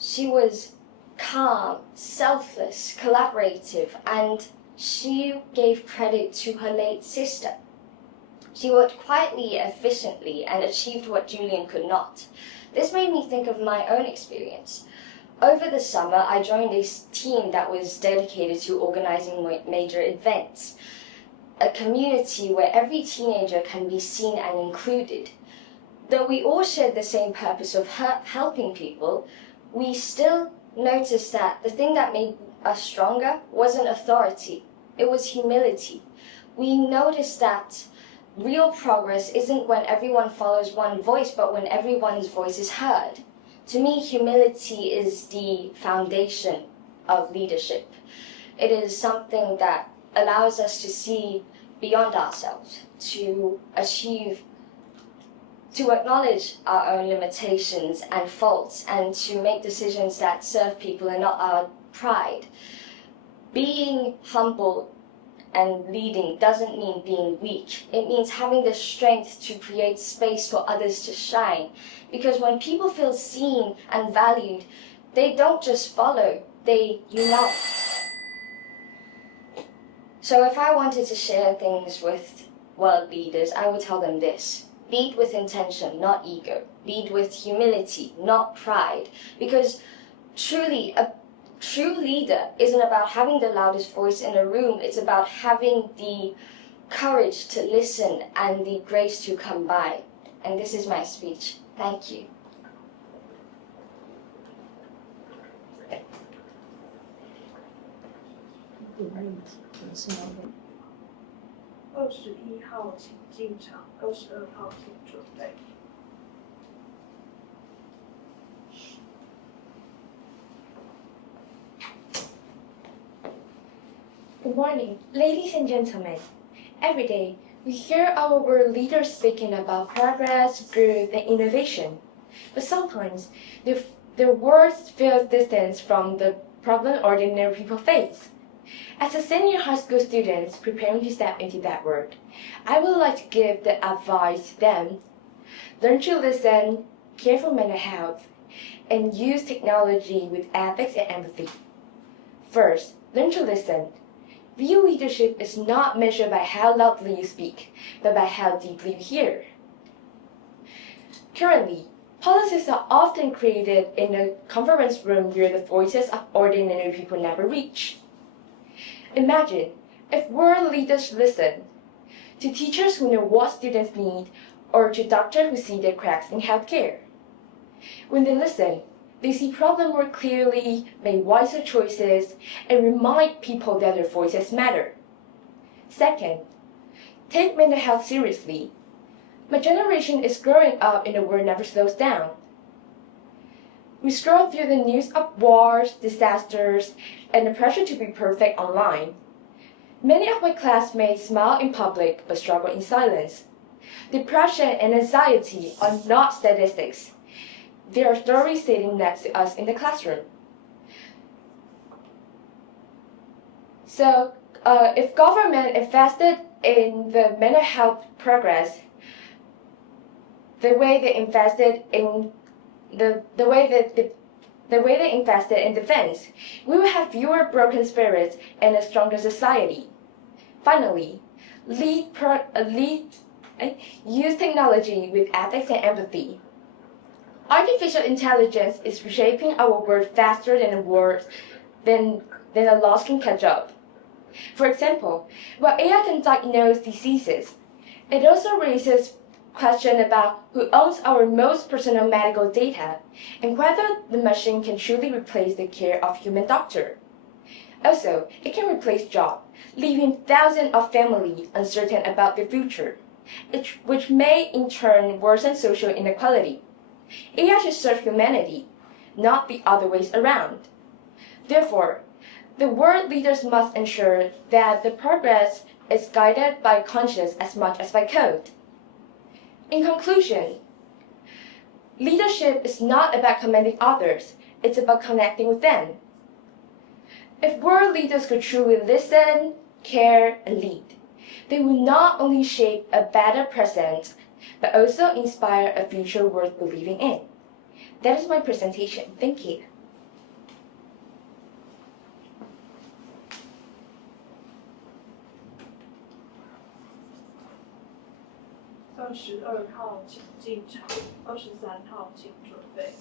She was calm, selfless, collaborative, and she gave credit to her late sister. She worked quietly, efficiently, and achieved what Julian could not. This made me think of my own experience. Over the summer, I joined a team that was dedicated to organizing major events, a community where every teenager can be seen and included. Though we all shared the same purpose of helping people, we still noticed that the thing that made us stronger wasn't authority, it was humility. We noticed that real progress isn't when everyone follows one voice, but when everyone's voice is heard. To me, humility is the foundation of leadership. It is something that allows us to see beyond ourselves, to acknowledge our own limitations and faults, and to make decisions that serve people and not our pride. being humble and leading doesn't mean being weak. It means having the strength to create space for others to shine. Because when people feel seen and valued, they don't just follow, they unite. So if I wanted to share things with world leaders, I would tell them this. Lead with intention, not ego. Lead with humility, not pride. Because truly, a true leader isn't about having the loudest voice in a room. It's about having the courage to listen and the grace to come by. And this is my speech. Thank you.21号请进场，22号请准备。Good morning, ladies and gentlemen. Every day, we hear our world leaders speaking about progress, growth, and innovation. But sometimes, their words feel distant from the problem ordinary people face. As a senior high school student preparing to step into that world, I would like to give the advice to them. Learn to listen, care for mental health, and use technology with ethics and empathy. First, learn to listen. Real leadership is not measured by how loudly you speak, but by how deeply you hear. Currently, policies are often created in a conference room where the voices of ordinary people never reach. Imagine if world leaders listen to teachers who know what students need, or to doctors who see the cracks in healthcare. When they listen, they see problems more clearly, make wiser choices, and remind people that their voices matter. Second, take mental health seriously. My generation is growing up in a world never slows down. We scroll through the news of wars, disasters, and the pressure to be perfect online. Many of my classmates smile in public but struggle in silence. Depression and anxiety are not statistics. They are stories sitting next to us in the classroom. So, if government invested in the mental health progress, the way they invested in defense, we will have fewer broken spirits and a stronger society. Finally, use technology with ethics and empathy. Artificial intelligence is reshaping our world faster than a loss can catch up. For example, while AI can diagnose diseases, it also raises questions about who owns our most personal medical data and whether the machine can truly replace the care of human doctor. Also, it can replace jobs, leaving thousands of families uncertain about their future, which may in turn worsen social inequality. AI should serve humanity, not the other ways around. Therefore, the world leaders must ensure that the progress is guided by conscience as much as by code. In conclusion, leadership is not about commanding others, it's about connecting with them. If world leaders could truly listen, care, and lead, they will not only shape a better present, but also inspire a future worth believing in. That is my presentation. Thank you.22号请进场，23号请准备。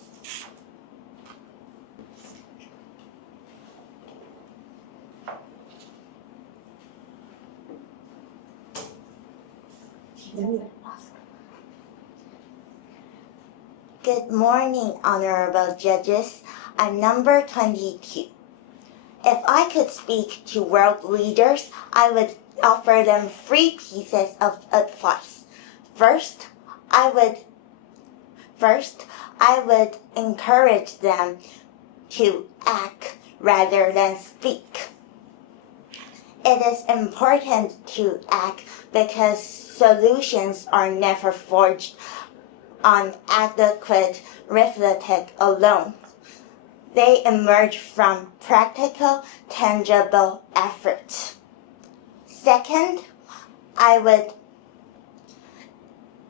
Good morning, honorable judges. I'm number 22. If I could speak to world leaders, I would offer them 3 pieces of advice. First, I would encourage them to act rather than speak. It is important to act because solutions are never forged on adequate arithmetic alone. they emerge from practical, tangible efforts. Second, I would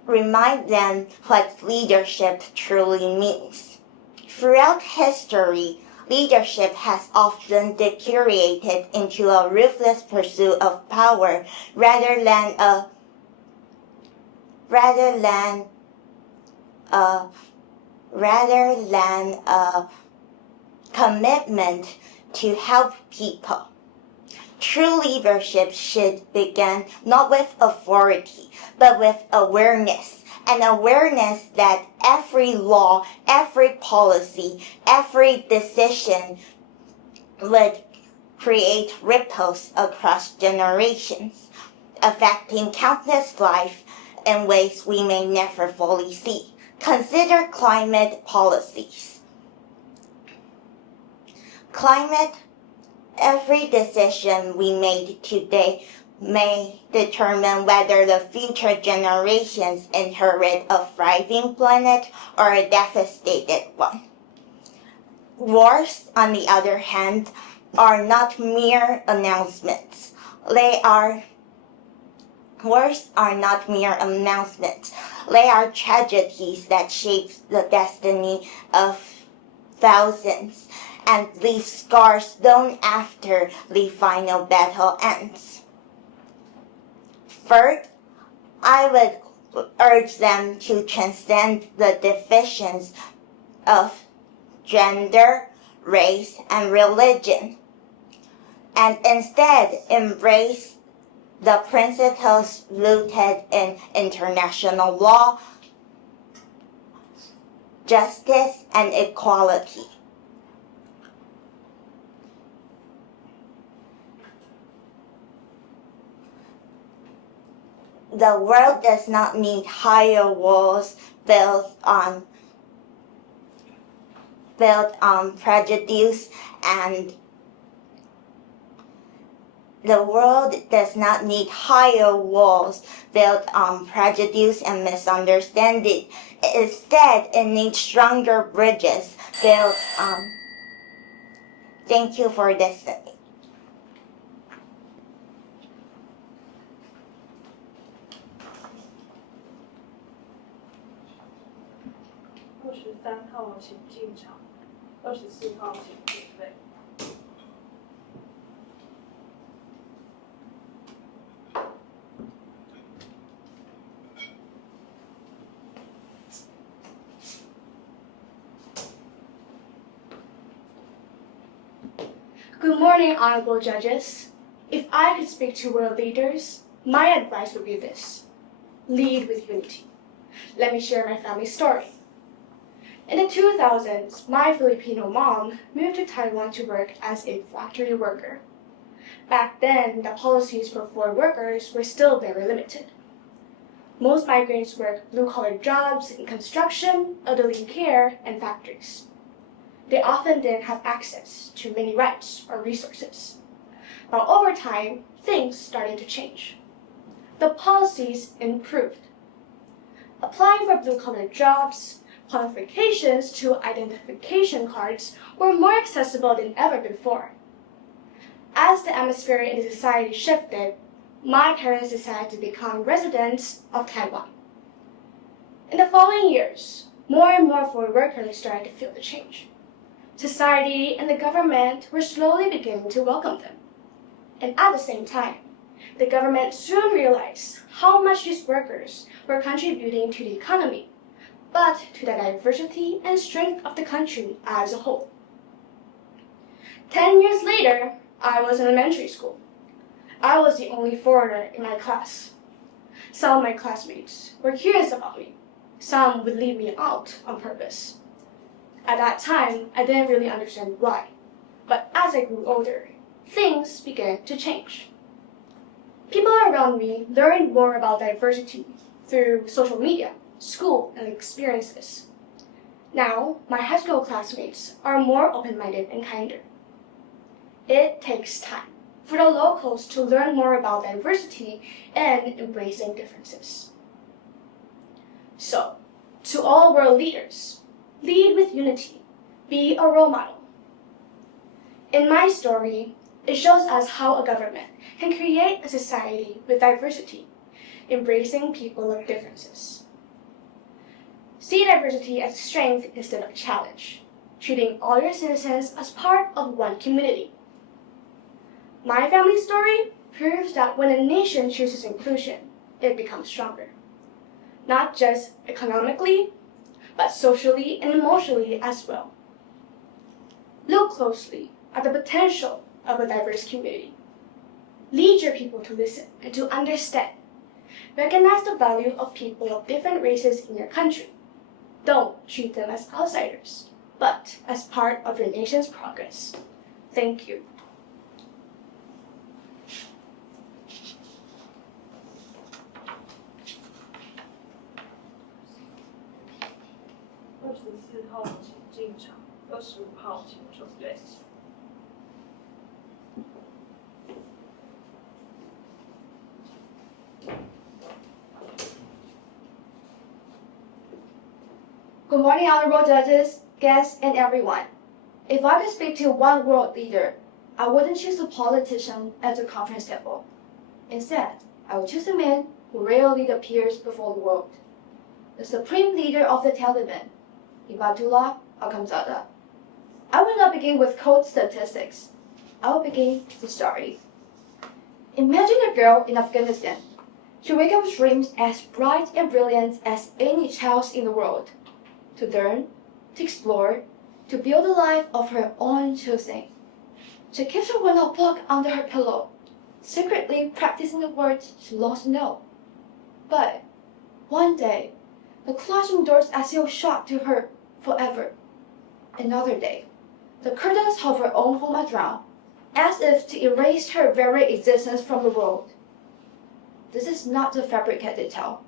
remind them what leadership truly means. Throughout history, leadership has often deteriorated into a ruthless pursuit of power rather than a commitment to help people. True leadership should begin not with authority, but with awareness. An awareness that every law, every policy, every decision would create ripples across generations, affecting countless lives in ways we may never fully see. Consider climate policies. Every decision we made today may determine whether the future generations inherit a thriving planet or a devastated one. Wars, on the other hand, are not mere announcements. Wars are not mere announcements. They are tragedies that shape the destiny of thousands and leave scars long after the final battle ends. Third, I would urge them to transcend the divisions of gender, race, and religion, and instead embrace the principles rooted in international law, justice, and equality. The world does not need higher walls built on prejudice, and the world does not need higher walls built on prejudice and misunderstanding. Instead, it needs stronger bridges built on. Thank you for listening. 23号请进场，24号请准备。Good morning, honorable judges. If I could speak to world leaders, my advice would be this: lead with unity. Let me share my family story. In the 2000s, my Filipino mom moved to Taiwan to work as a factory worker. Back then, the policies for foreign workers were still very limited. Most migrants worked blue-collar jobs in construction, elderly care, and factories. They often didn't have access to many rights or resources. But over time, things started to change. The policies improved. Applying for blue-collar jobs, qualifications to identification cards were more accessible than ever before. As the atmosphere in the society shifted, my parents decided to become residents of Taiwan. In the following years, more and more foreign workers started to feel the change. Society and the government were slowly beginning to welcome them. And at the same time, the government soon realized how much these workers were contributing to the economy, but to the diversity and strength of the country as a whole. 10 years later, I was in elementary school. I was the only foreigner in my class. Some of my classmates were curious about me. Some would leave me out on purpose. At that time, I didn't really understand why. But as I grew older, things began to change. People around me learned more about diversity through social media, school, and experiences. Now, my high school classmates are more open-minded and kinder. It takes time for the locals to learn more about diversity and embracing differences. So, to all world leaders, lead with unity, be a role model, In my story, it shows us how a government can create a society with diversity, embracing people of differences. See diversity as a strength instead of a challenge, treating all your citizens as part of one community. My family story proves that when a nation chooses inclusion, it becomes stronger. Not just economically, but socially and emotionally as well. Look closely at the potential of a diverse community. Lead your people to listen and to understand. Recognize the value of people of different races in your country. Don't treat them as outsiders, but as part of your nation's progress. Thank you. 24号请进场，25号请准备。Good morning, honorable judges, guests, and everyone. If I could speak to one world leader, I wouldn't choose a politician at the conference table. Instead, I would choose a man who rarely appears before the world. The supreme leader of the Taliban, Ibadullah Akhundzada. I will not begin with cold statistics. I will begin with the story. Imagine a girl in Afghanistan. She wakes up with dreams as bright and brilliant as any child in the world. To learn, to explore, to build a life of her own choosing. She keeps her notebook under her pillow, secretly practicing the words she loves to know. But one day, the classroom doors are sealed shut to her forever. Another day, the curtains of her own home are drawn, as if to erase her very existence from the world. This is not a fabricated tale.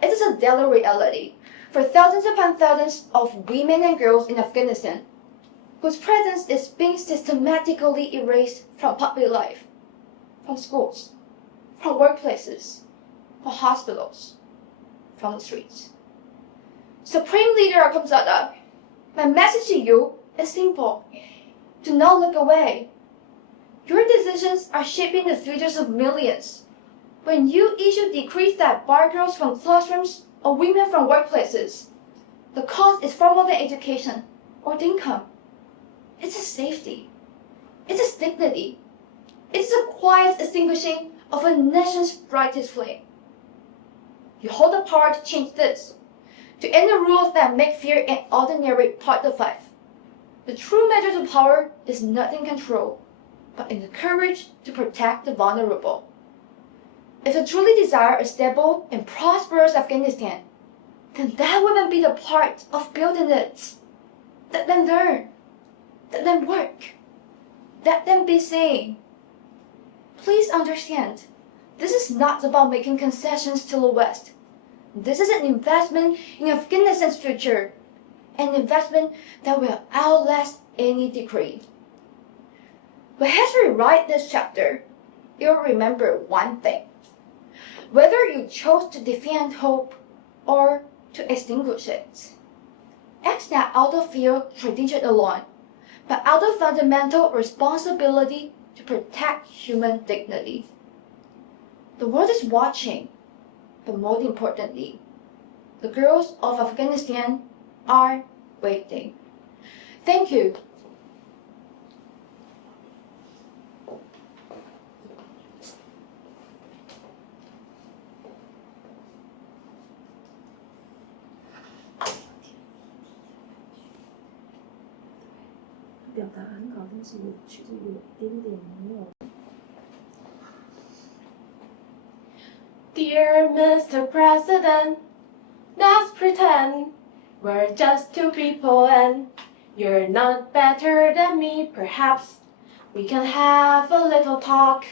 It is a daily reality for thousands upon thousands of women and girls in Afghanistan, whose presence is being systematically erased from public life, from schools, from workplaces, from hospitals, from the streets. Supreme Leader Akhundzada, my message to you is simple. Do not look away. Your decisions are shaping the futures of millions. When you issue decrees that bar girls from classrooms or women from workplaces, the cause is far more than education or income. It's a safety. It's a dignity. It's a quiet extinguishing of a nation's brightest flame. You hold the power to change this, to end the rules that make fear an ordinary part of life. The true measure of power is not in control, but in the courage to protect the vulnerable. If you truly desire a stable and prosperous Afghanistan, then that would be the part of building it. Let them learn. Let them work. Let them be seen. Please understand, this is not about making concessions to the West. This is an investment in Afghanistan's future, an investment that will outlast any decree. But as we write this chapter, you'll remember one thing. Whether you chose to defend hope or to extinguish it, act not out of fear tradition alone, but out of fundamental responsibility to protect human dignity. The world is watching, but more importantly, the girls of Afghanistan are waiting. Thank you. 表达很好，但是我觉得有一点点没有。Dear Mr. President, let's pretend we're just two people and you're not better than me. Perhaps we can have a little talk.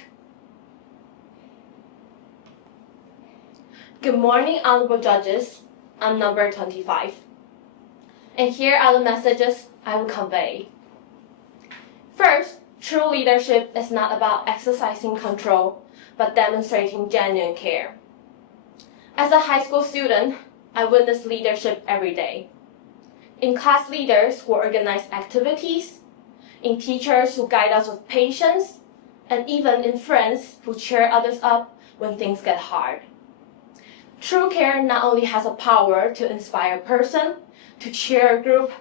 Good morning, honorable judges. I'm number 25. And here are the messages I will convey. First, true leadership is not about exercising control, but demonstrating genuine care. As a high school student, I witness leadership every day. In class leaders who organize activities, in teachers who guide us with patience, and even in friends who cheer others up when things get hard. True care not only has a power to inspire a person, to cheer a group,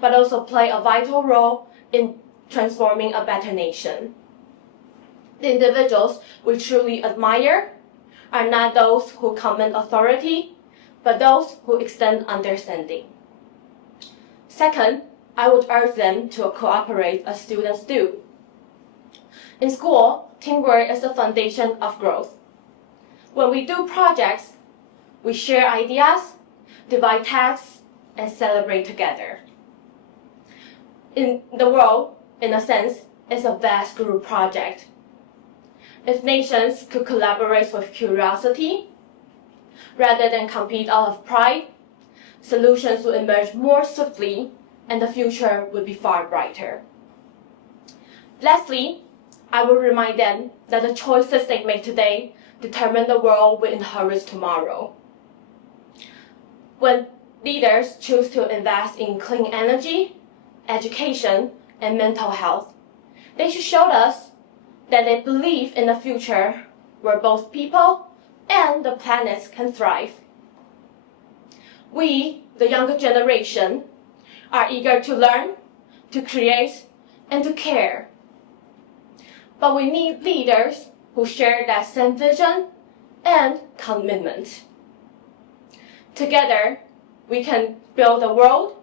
but also play a vital role in transforming a better nation. The individuals we truly admire are not those who command authority, but those who extend understanding. Second, I would urge them to cooperate as students do. In school, teamwork is the foundation of growth. When we do projects, we share ideas, divide tasks, and celebrate together. In the world, in a sense, is a vast group project. If nations could collaborate with curiosity, rather than compete out of pride, solutions would emerge more swiftly and the future would be far brighter. Lastly, I will remind them that the choices they make today determine the world we inherit tomorrow. When leaders choose to invest in clean energy, education, and mental health, they should show us that they believe in a future where both people and the planet can thrive. We, the younger generation, are eager to learn, to create, and to care. But we need leaders who share that same vision and commitment. Together, we can build a world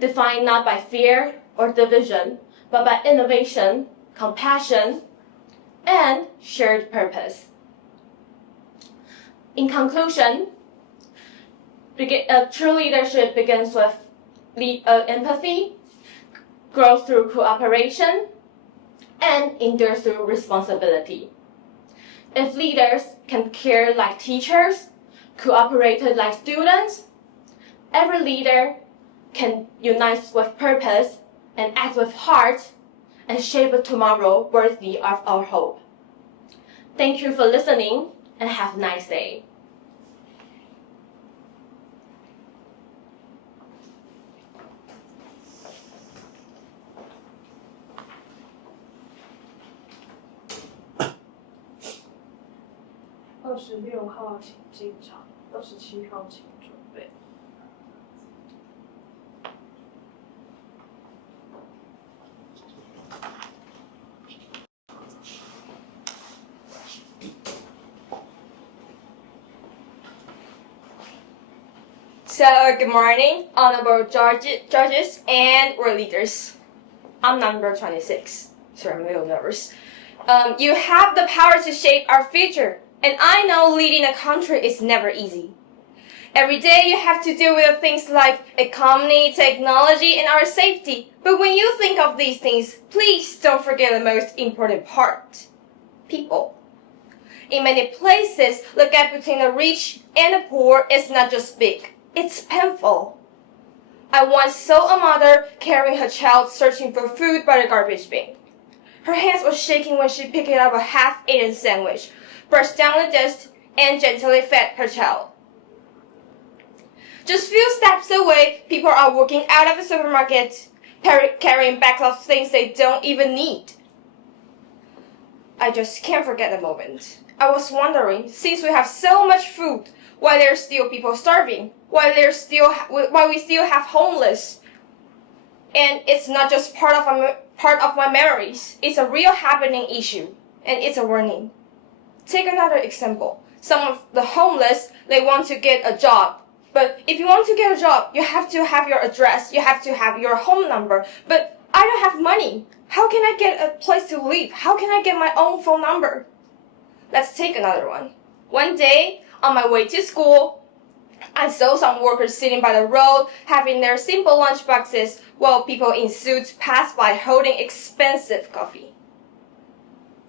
defined not by fear or division, but by innovation, compassion, and shared purpose. In conclusion, true leadership begins with empathy, grows through cooperation, and endures through responsibility. If leaders can care like teachers, cooperate like students, every leader can unite with purpose and act with heart and shape a tomorrow worthy of our hope. Thank you for listening and have a nice day.26号请进场，27号请准备。So, good morning, honorable judges and world leaders. I'm number 26. Sorry, I'm a little nervous. You have the power to shape our future, and I know leading a country is never easy. Every day you have to deal with things like economy, technology, and our safety. But when you think of these things, please don't forget the most important part: people. In many places, the gap between the rich and the poor is not just big. It's painful. I once saw a mother carrying her child searching for food by the garbage bin. Her hands were shaking when she picked up a half-eaten sandwich, brushed down the dust, and gently fed her child. Just few steps away, people are walking out of the supermarket, carrying bags of things they don't even need. I just can't forget the moment. I was wondering, since we have so much food, why there's still people starving, why we still have homeless. And it's not just part of my memories. It's a real happening issue, and it's a warning. Take another example. Some of the homeless, they want to get a job. But if you want to get a job, you have to have your address, you have to have your home number. But I don't have money. How can I get a place to live? How can I get my own phone number? Let's take another one. One day, on my way to school, I saw some workers sitting by the road having their simple lunch boxes while people in suits passed by holding expensive coffee.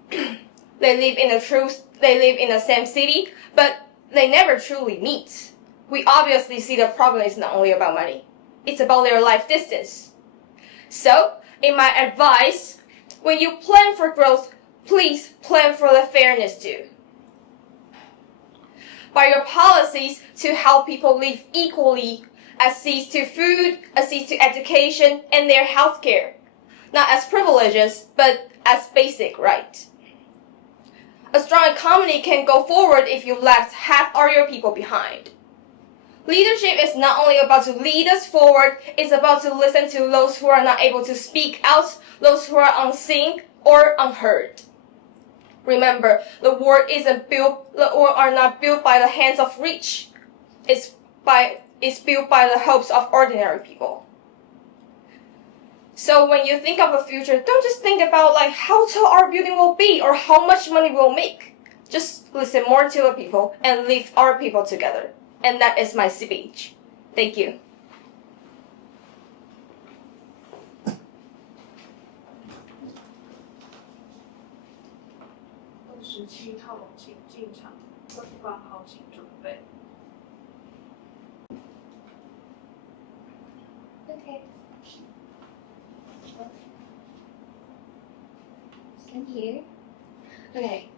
They live in the same city, but they never truly meet. We obviously see the problem is not only about money. It's about their life distance. So, in my advice, when you plan for growth, please plan for the fairness too. By your policies to help people live equally, access to food, access to education, and their health care. not as privileges, but as basic right. A strong economy can go forward if you left half of your people behind. Leadership is not only about to lead us forward, it's about to listen to those who are not able to speak out, those who are unseen or unheard. Remember, the world are not built by the hands of rich. It's built by the hopes of ordinary people. So when you think of the future, don't just think about like how tall our building will be or how much money we'll make. Just listen more to the people and lift our people together. And that is my speech. Thank you. 27号请进场，28号请准备。Okay. Thank you. Okay.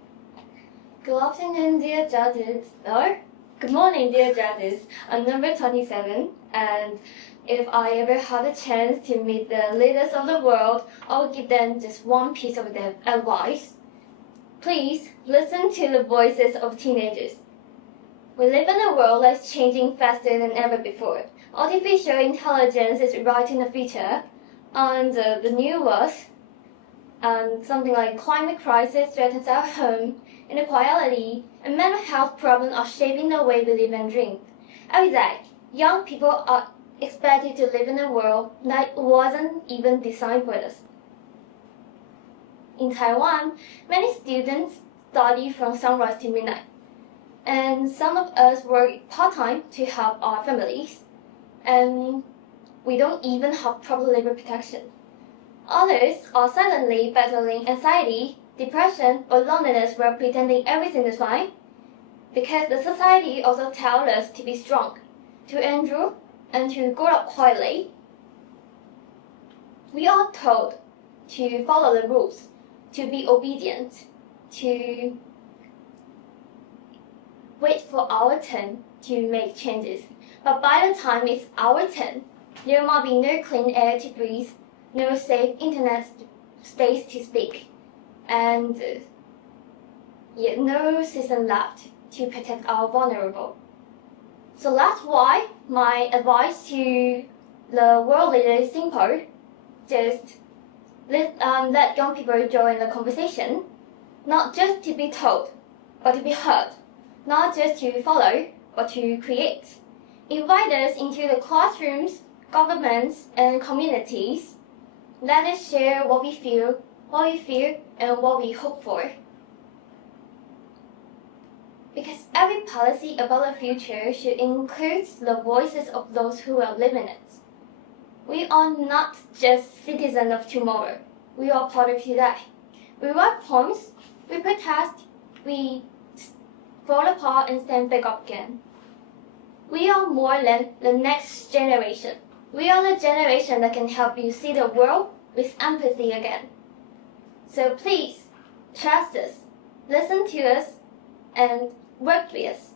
Good afternoon, dear judges. Or good morning, dear judges. I'm number 27, and if I ever had a chance to meet the leaders of the world, I would give them just one piece of advice. Please listen to the voices of teenagers. We live in a world that's changing faster than ever before. Artificial intelligence is right in the future, and the new world, and something like climate crisis threatens our home, inequality, and mental health problems are shaping the way we live and dream. Every day, young people are expected to live in a world that wasn't even designed for us. In Taiwan, many students study from sunrise to midnight, and some of us work part-time to help our families, and we don't even have proper labor protection. Others are silently battling anxiety, depression, or loneliness while pretending everything is fine, because the society also tells us to be strong, to endure, and to grow up quietly. We are told to follow the rules, to be obedient, to wait for our turn to make changes. But by the time it's our turn, there might be no clean air to breathe, no safe internet space to speak, and yet no system left to protect our vulnerable. So that's why my advice to the world leader is simple. Just let young people join the conversation, not just to be told, but to be heard, not just to follow, but to create. Invite us into the classrooms, governments, and communities. Let us share what we feel, and what we hope for. Because every policy about the future should include the voices of those who are living it. We are not just citizens of tomorrow. We are part of today. We write poems, we protest, we fall apart and stand back up again. We are more than the next generation. We are the generation that can help you see the world with empathy again. So please, trust us, listen to us, and work with us.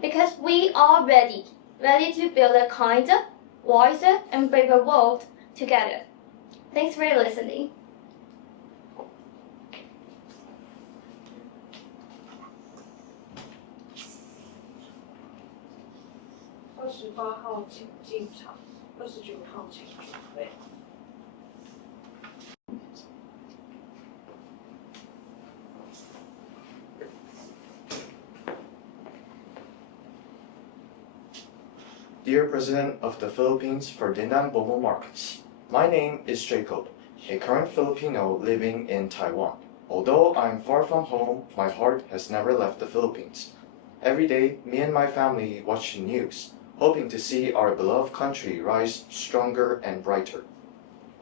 Because we are ready to build a kinder, wiser, and braver world together. Thanks for listening.28号请进场，29号请准备。Dear President of the Philippines, Ferdinand Bongbong Marcos, my name is Jacob, a current Filipino living in Taiwan. Although I'm far from home, my heart has never left the Philippines. Every day, me and my family watch the news, hoping to see our beloved country rise stronger and brighter.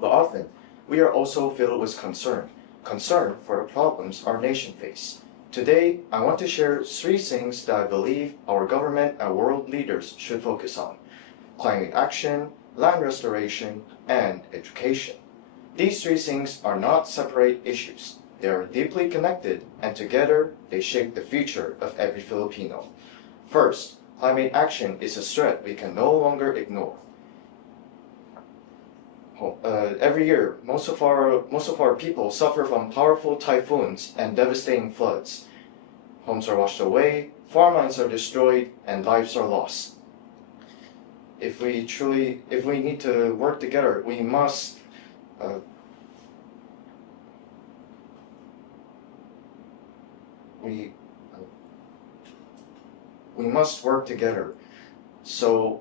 But often, we are also filled with concern for the problems our nation faces. Today, I want to share 3 things that I believe our government and world leaders should focus on: climate action, land restoration, and education. These 3 things are not separate issues. They are deeply connected, and together they shape the future of every Filipino. First, climate action is a threat we can no longer ignore. every year, most of our people suffer from powerful typhoons and devastating floods. Homes are washed away, farmlands are destroyed, and lives are lost. If we need to work together, we must work together. So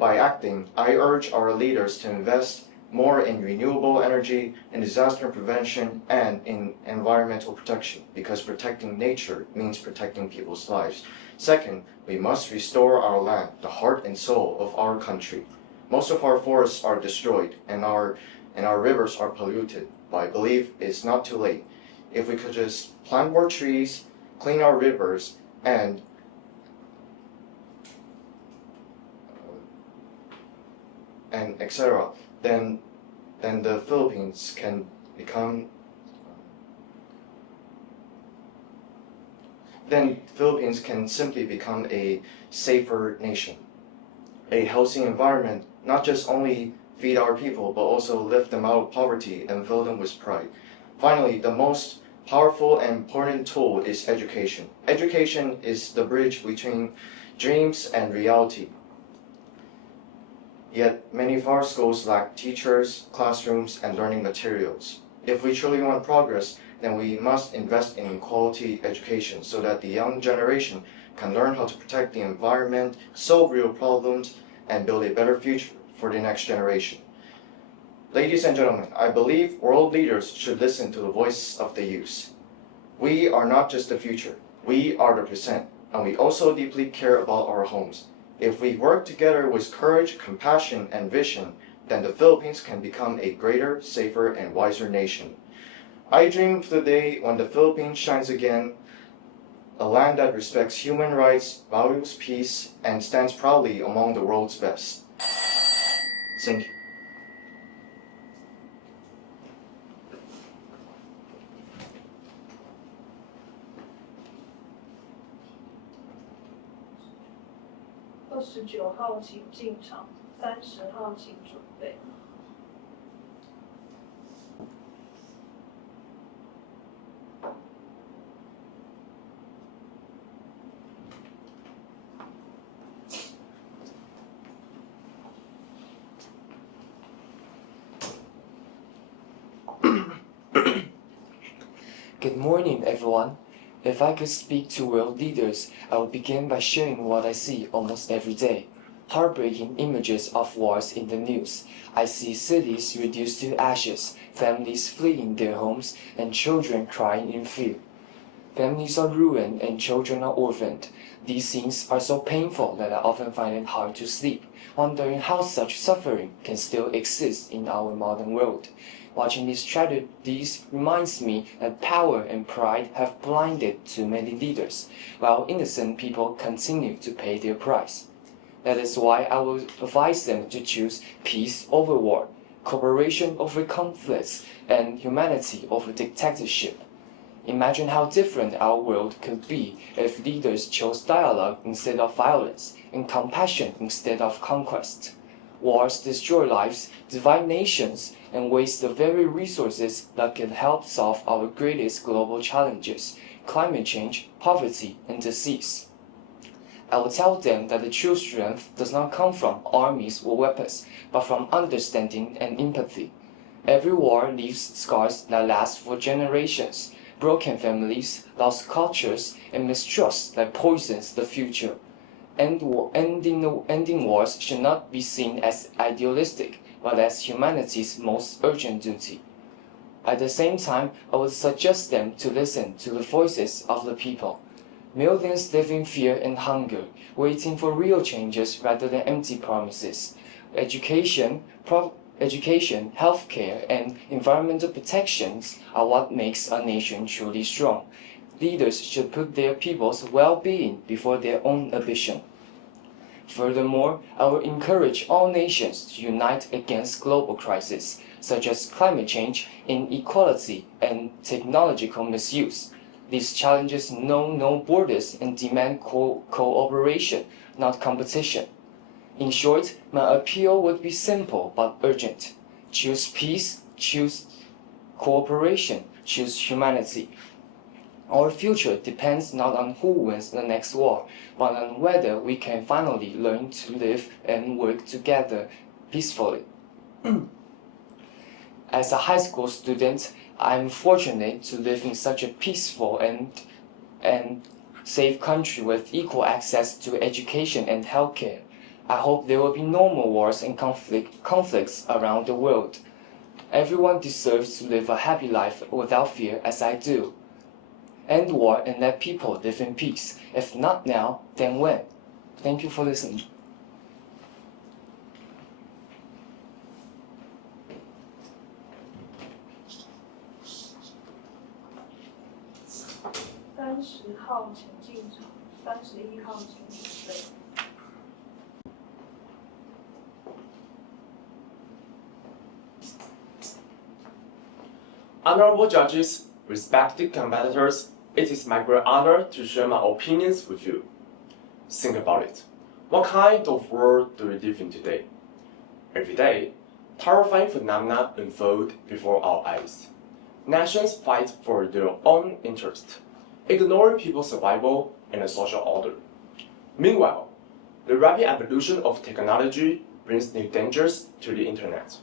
by acting, I urge our leaders to invest more in renewable energy, in disaster prevention, and in environmental protection, because protecting nature means protecting people's lives. Second, we must restore our land, the heart and soul of our country. Most of our forests are destroyed, and our rivers are polluted, but I believe it's not too late. If we could just plant more trees, clean our rivers, and etc., then the Philippines can become simply become a safer nation. A healthy environment not just only feed our people, but also lift them out of poverty and fill them with pride. Finally, the most powerful and important tool is education. Education is the bridge between dreams and reality. Yet many of our schools lack teachers, classrooms, and learning materials. If we truly want progress, then we must invest in quality education so that the young generation can learn how to protect the environment, solve real problems, and build a better future for the next generation. Ladies and gentlemen, I believe world leaders should listen to the voice of the youth. We are not just the future, we are the present, and we also deeply care about our homes. If we work together with courage, compassion, and vision, then the Philippines can become a greater, safer, and wiser nation. I dream of the day when the Philippines shines again, a land that respects human rights, values peace, and stands proudly among the world's best. Thank you. 29号请进场，30号请准备。Good morning, everyone. If I could speak to world leaders, I would begin by sharing what I see almost every day. Heartbreaking images of wars in the news. I see cities reduced to ashes, families fleeing their homes, and children crying in fear. Families are ruined and children are orphaned. These scenes are so painful that I often find it hard to sleep, wondering how such suffering can still exist in our modern world. Watching these tragedies reminds me that power and pride have blinded too many leaders, while innocent people continue to pay their price. That is why I will advise them to choose peace over war, cooperation over conflicts, and humanity over dictatorship. Imagine how different our world could be if leaders chose dialogue instead of violence, and compassion instead of conquest. Wars destroy lives, divide nations, and waste the very resources that can help solve our greatest global challenges: climate change, poverty, and disease. I will tell them that the true strength does not come from armies or weapons, but from understanding and empathy. Every war leaves scars that last for generations. Broken families, lost cultures, and mistrust that poisons the future. Ending wars should not be seen as idealistic, but as humanity's most urgent duty. At the same time, I would suggest them to listen to the voices of the people. Millions live in fear and hunger, waiting for real changes rather than empty promises. Education, healthcare, and environmental protections are what makes a nation truly strong. Leaders should put their people's well-being before their own ambition. Furthermore, I will encourage all nations to unite against global crises, such as climate change, inequality, and technological misuse. These challenges know no borders and demand cooperation, not competition. In short, my appeal would be simple but urgent. choose peace, choose cooperation, choose humanity. Our future depends not on who wins the next war, but on whether we can finally learn to live and work together peacefully. As a high school student, I'm fortunate to live in such a peaceful and safe country with equal access to education and healthcare. I hope there will be no more wars and conflicts around the world. Everyone deserves to live a happy life without fear as I do. End war and let people live in peace. If not now, then when? Thank you for listening.30号请进场，31号请准备。Honorable judges, respected competitors, it is my great honor to share my opinions with you. Think about it. What kind of world do we live in today? Every day, terrifying phenomena unfold before our eyes. Nations fight for their own interest, ignoring people's survival and the social order. Meanwhile, the rapid evolution of technology brings new dangers to the internet,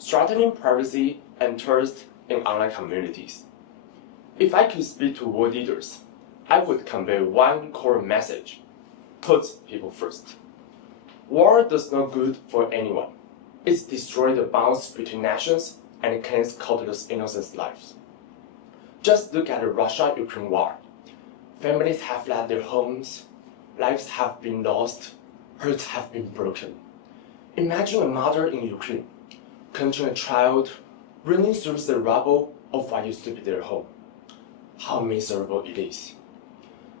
threatening privacy and trust in online communities. If I could speak to world leaders, I would convey one core message: put people first. War does no good for anyone. It destroys the bonds between nations and claims countless innocent lives. Just look at the Russia-Ukraine war. Families have left their homes, lives have been lost, hearts have been broken. Imagine a mother in Ukraine, clutching a child, running through the rubble of what used to be their home. How miserable it is.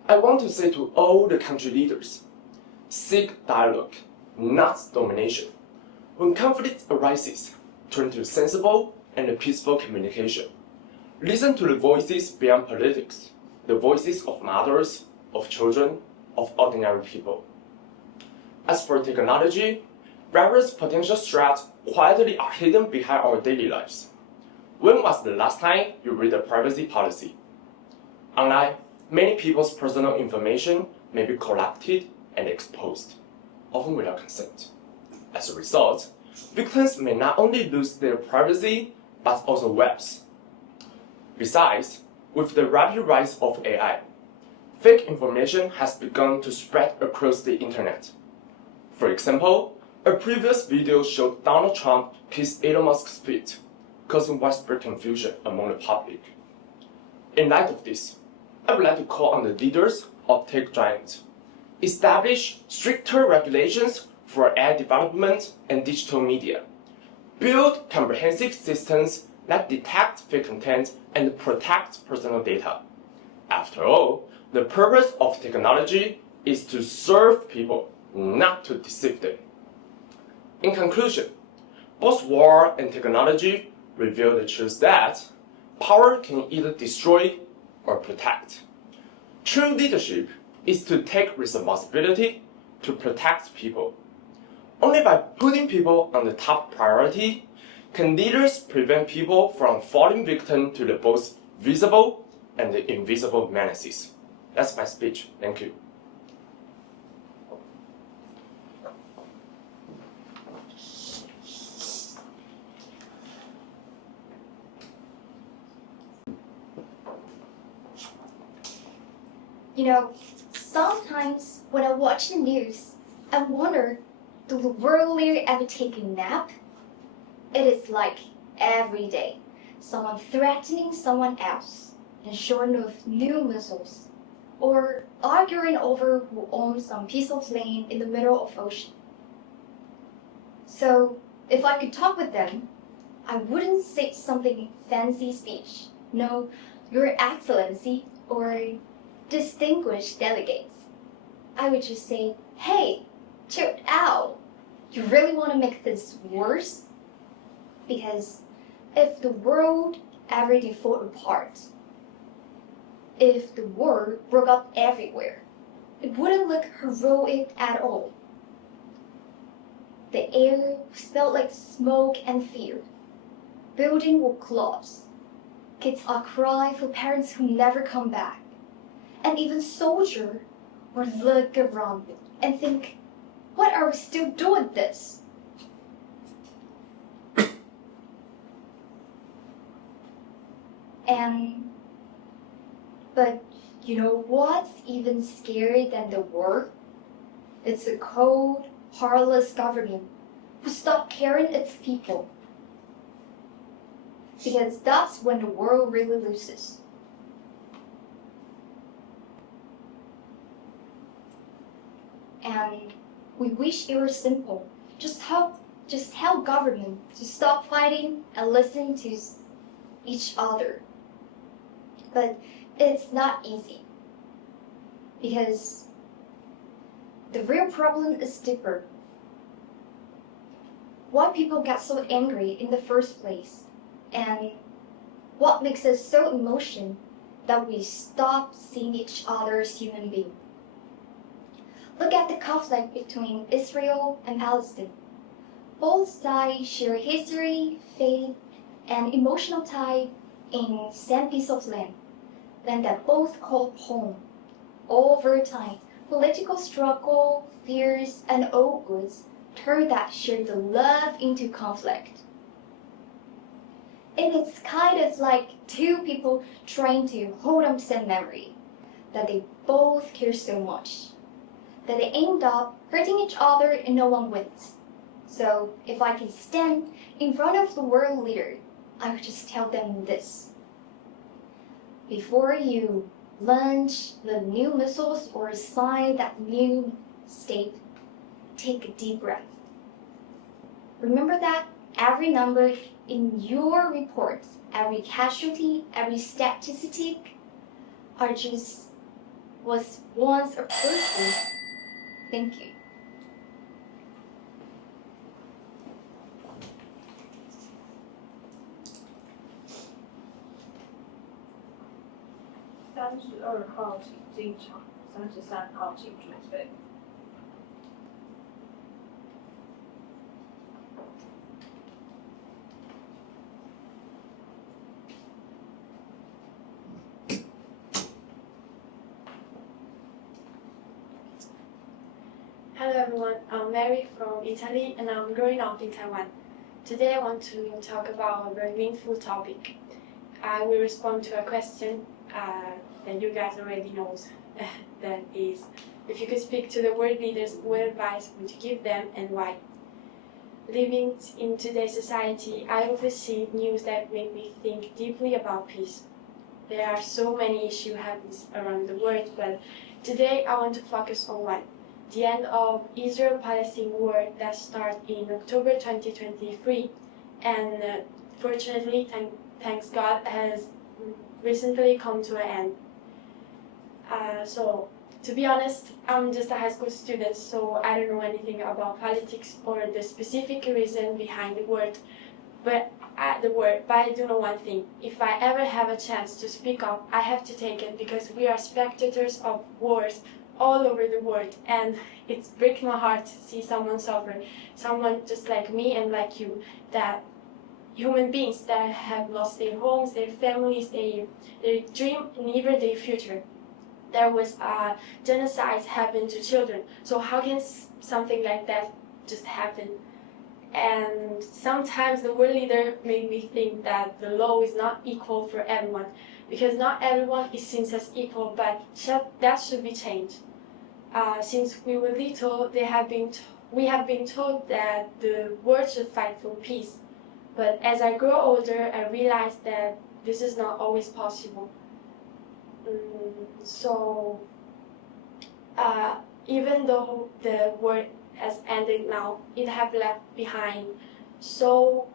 I want to say to all the country leaders, seek dialogue, not domination. When conflict arises, turn to sensible and peaceful communication. Listen to the voices beyond politics, the voices of mothers, of children, of ordinary people. As for technology, various potential threats quietly are hidden behind our daily lives. When was the last time you read a privacy policy? Online, many people's personal information may be collected and exposed, often without consent. As a result, victims may not only lose their privacy, but also wealth. Besides, with the rapid rise of AI, fake information has begun to spread across the internet. For example, a previous video showed Donald Trump kiss Elon Musk's feet, causing widespread confusion among the public. In light of this, I would like to call on the leaders of tech giants. Establish stricter regulations for AI development and digital media. Build comprehensive systems that detect fake content and protect personal data. After all, the purpose of technology is to serve people, not to deceive them. In conclusion, both war and technology reveal the truth that power can either destroy or protect. True leadership is to take responsibility to protect people. Only by putting people on the top priority can leaders prevent people from falling victim to the both visible and the invisible menaces. That's my speech. Thank you. You know, sometimes when I watch the news, I wonder, do the world leader ever take a nap? It is like every day, someone threatening someone else and showing off new missiles, or arguing over who owns some piece of land in the middle of the ocean. So, if I could talk with them, I wouldn't say something fancy speech. No, Your Excellency, or distinguished delegates. I would just say, hey, chill out. You really want to make this worse? Because if the world ever default apart, if the war broke up everywhere, it wouldn't look heroic at all. The air smelled like smoke and fear. building will collapse. Kids are crying for parents who never come back. And even soldiers will look around and think, what are we still doing this? But you know what's even scarier than the war? It's a cold, heartless government who stopped caring its people. Because that's when the world really loses. And we wish it were simple. Just help government to stop fighting and listen to each other. But it's not easy. Because the real problem is deeper. Why people get so angry in the first place, and what makes us so emotional that we stop seeing each other as human beings. Look at the conflict between Israel and Palestine. Both sides share history, faith, and emotional tie in same piece of land that both call home. Over time, political struggle, fears, and old goods turn that shared love into conflict. And it's kind of like two people trying to hold on to same memory, that they both care so much, that they end up hurting each other and no one wins. So if I can stand in front of the world leader, I would just tell them this. Before you launch the new missiles or sign that new state, take a deep breath. Remember that every number in your reports, every casualty, every statistic was once a person. Thank you.32号请进场，33号请准备。Hello everyone, I'm Mary from Italy and I'm growing up in Taiwan. Today I want to talk about a very meaningful topic. I will respond to a question that you guys already know. That is, if you could speak to the world leaders, what advice would you give them and why? Living in today's society, I often see news that make me think deeply about peace. There are so many issues happening around the world, but today I want to focus on one. The end of Israel-Palestine war that started in October 2023, and fortunately, thanks God, has recently come to an end. So, to be honest, I'm just a high school student, so I don't know anything about politics or the specific reason behind the war. But I do know one thing. If I ever have a chance to speak up, I have to take it because we are spectators of wars all over the world, and it breaks my heart to see someone suffer, someone just like me and like you, that human beings that have lost their homes, their families, their dream, and even their future. There was a genocide happened to children, so how can something like that just happen? And sometimes the world leader made me think that the law is not equal for everyone, because not everyone is seen as equal, but that should be changed. Since we were little, we have been told that the world should fight for peace. But as I grow older, I realized that this is not always possible. So, even though the war has ended now, it has left behind so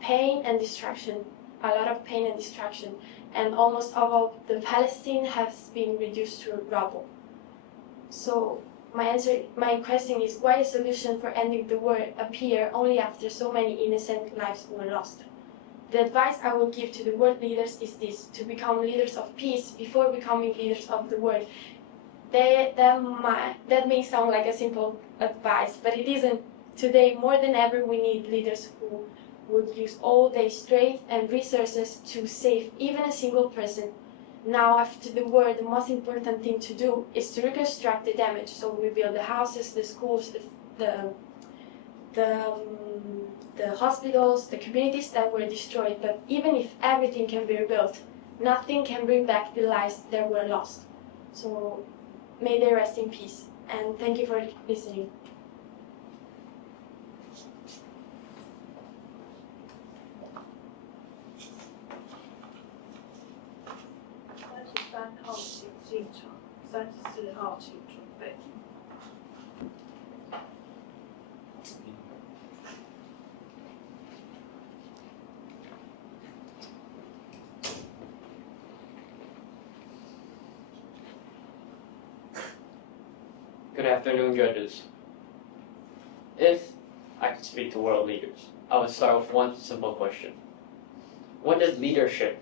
pain and destruction, a lot of pain and destruction, and almost all of the Palestine has been reduced to rubble. So my question is, why a solution for ending the war appear only after so many innocent lives were lost? The advice I will give to the world leaders is this: to become leaders of peace before becoming leaders of the world. That may sound like a simple advice, but it isn't. Today, more than ever, we need leaders who would use all their strength and resources to save even a single person. Now, after the war, the most important thing to do is to reconstruct the damage. So we build the houses, the schools, the hospitals, the communities that were destroyed. But even if everything can be rebuilt, nothing can bring back the lives that were lost. So may they rest in peace. And thank you for listening.33号请进场，34号请准备。Good afternoon, judges. If I could speak to world leaders, I would start with one simple question. When did leadership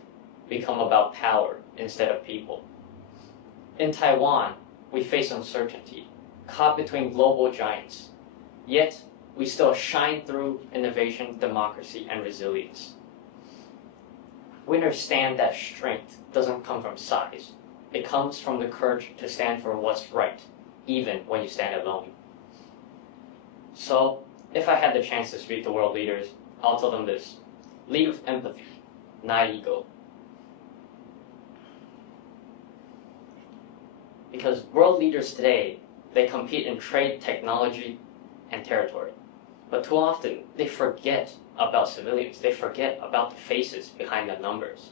become about power instead of people? In Taiwan, we face uncertainty, caught between global giants. Yet, we still shine through innovation, democracy, and resilience. We understand that strength doesn't come from size. It comes from the courage to stand for what's right, even when you stand alone. So, if I had the chance to speak to world leaders, I'll tell them this. Lead with empathy, not ego. Because world leaders today, they compete in trade, technology, and territory. But too often, they forget about civilians. They forget about the faces behind the numbers.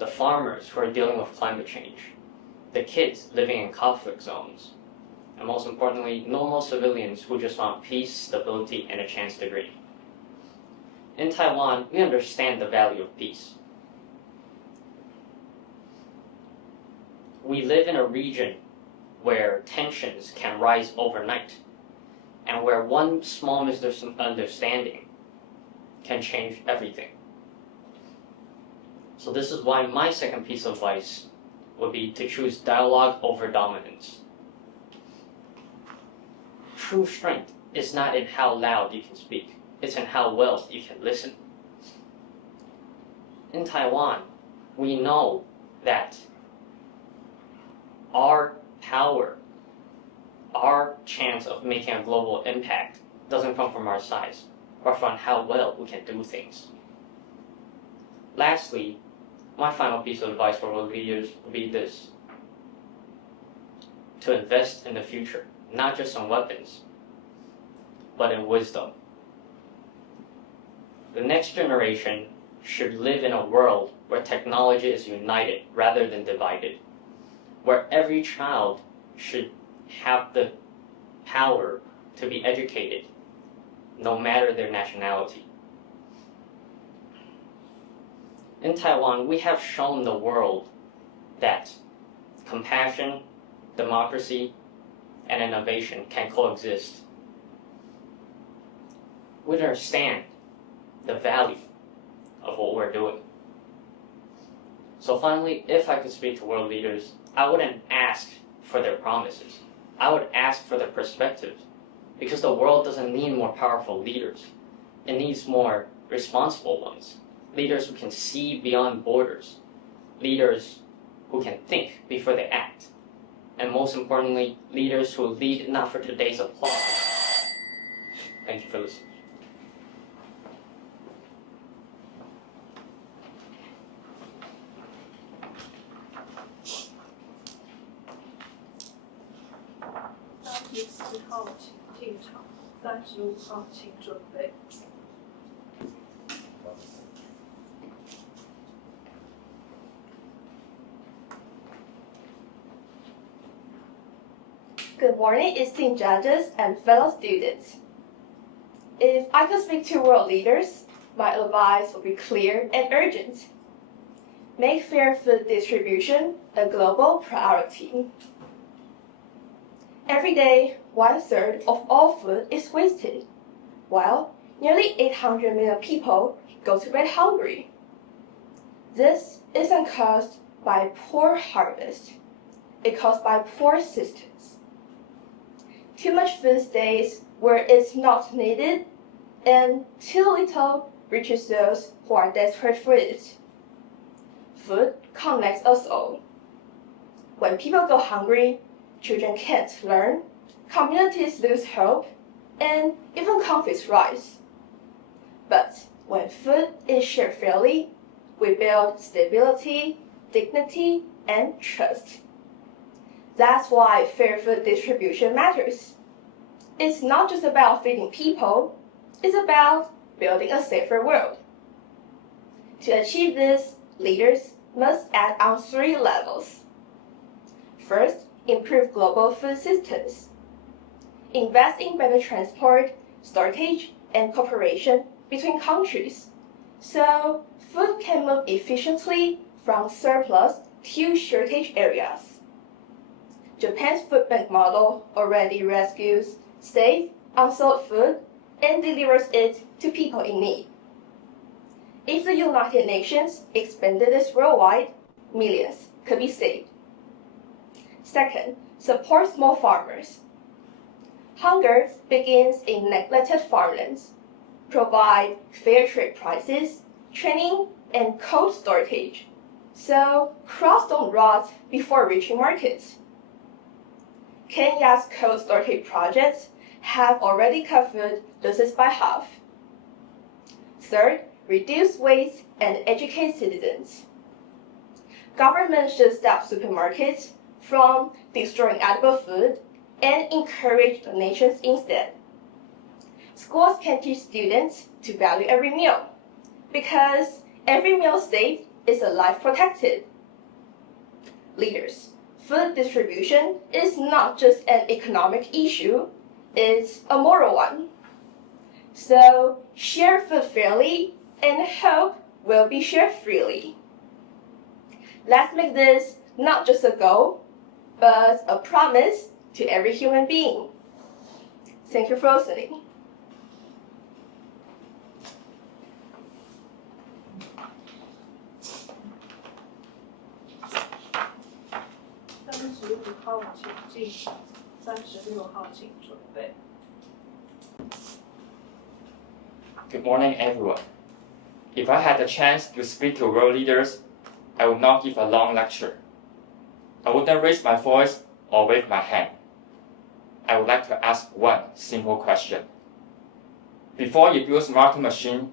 The farmers who are dealing with climate change. The kids living in conflict zones. And most importantly, normal civilians who just want peace, stability, and a chance to dream. In Taiwan, we understand the value of peace. We live in a region where tensions can rise overnight, and where one small misunderstanding can change everything. So this is why my second piece of advice would be to choose dialogue over dominance. True strength is not in how loud you can speak, it's in how well you can listen. In Taiwan, we know that our power, our chance of making a global impact doesn't come from our size, but from how well we can do things. Lastly, my final piece of advice for world leaders would be this: to invest in the future, not just on weapons, but in wisdom. The next generation should live in a world where technology is united rather than divided, where every child should have the power to be educated, no matter their nationality. In Taiwan, we have shown the world that compassion, democracy, and innovation can coexist. We understand the value of what we're doing. So finally, if I could speak to world leaders, I wouldn't ask for their promises. I would ask for their perspectives, because the world doesn't need more powerful leaders. It needs more responsible ones. Leaders who can see beyond borders. Leaders who can think before they act. And most importantly, leaders who lead not for today's applause. Thank you for listening.34号请进场，35号请准备。Good morning, esteemed judges and fellow students. If I could speak to world leaders, my advice would be clear and urgent. Make fair food distribution a global priority. Every day, 1/3 of all food is wasted, while nearly 800 million people go to bed hungry. This isn't caused by poor harvest. It's caused by poor systems. Too much food stays where it's not needed, and too little reaches those who are desperate for it. Food connects us all. When people go hungry, children can't learn, communities lose hope, and even conflicts rise. But when food is shared fairly, we build stability, dignity, and trust. That's why fair food distribution matters. It's not just about feeding people, it's about building a safer world. To achieve this, leaders must act on 3 levels. First, improve global food systems. Invest in better transport, storage, and cooperation between countries, so food can move efficiently from surplus to shortage areas. Japan's food bank model already rescues safe, unsold food and delivers it to people in need. If the United Nations expanded this worldwide, millions could be saved. Second, support small farmers. Hunger begins in neglected farmlands. Provide fair trade prices, training, and cold storage, so crops don't rot before reaching markets. Kenya's cold storage projects have already cut food losses by half. Third, reduce waste and educate citizens. Government should stop supermarkets from destroying edible food and encourage donations instead. Schools can teach students to value every meal, because every meal saved is a life protected. Leaders, food distribution is not just an economic issue, it's a moral one. So share food fairly and hope will be shared freely. Let's make this not just a goal, but a promise to every human being. Thank you for listening. Good morning, everyone. If I had the chance to speak to world leaders, I would not give a long lecture. I wouldn't raise my voice or wave my hand. I would like to ask one simple question. Before you build smarter machines,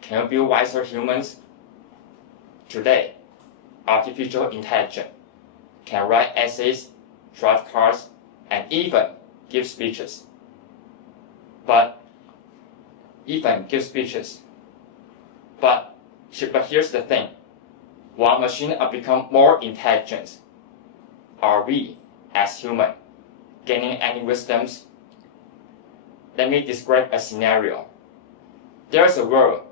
can you build wiser humans? Today, artificial intelligence can write essays, drive cars, and even give speeches. But here's the thing. While machines are become more intelligent, are we, as humans, gaining any wisdoms? Let me describe a scenario. There's a world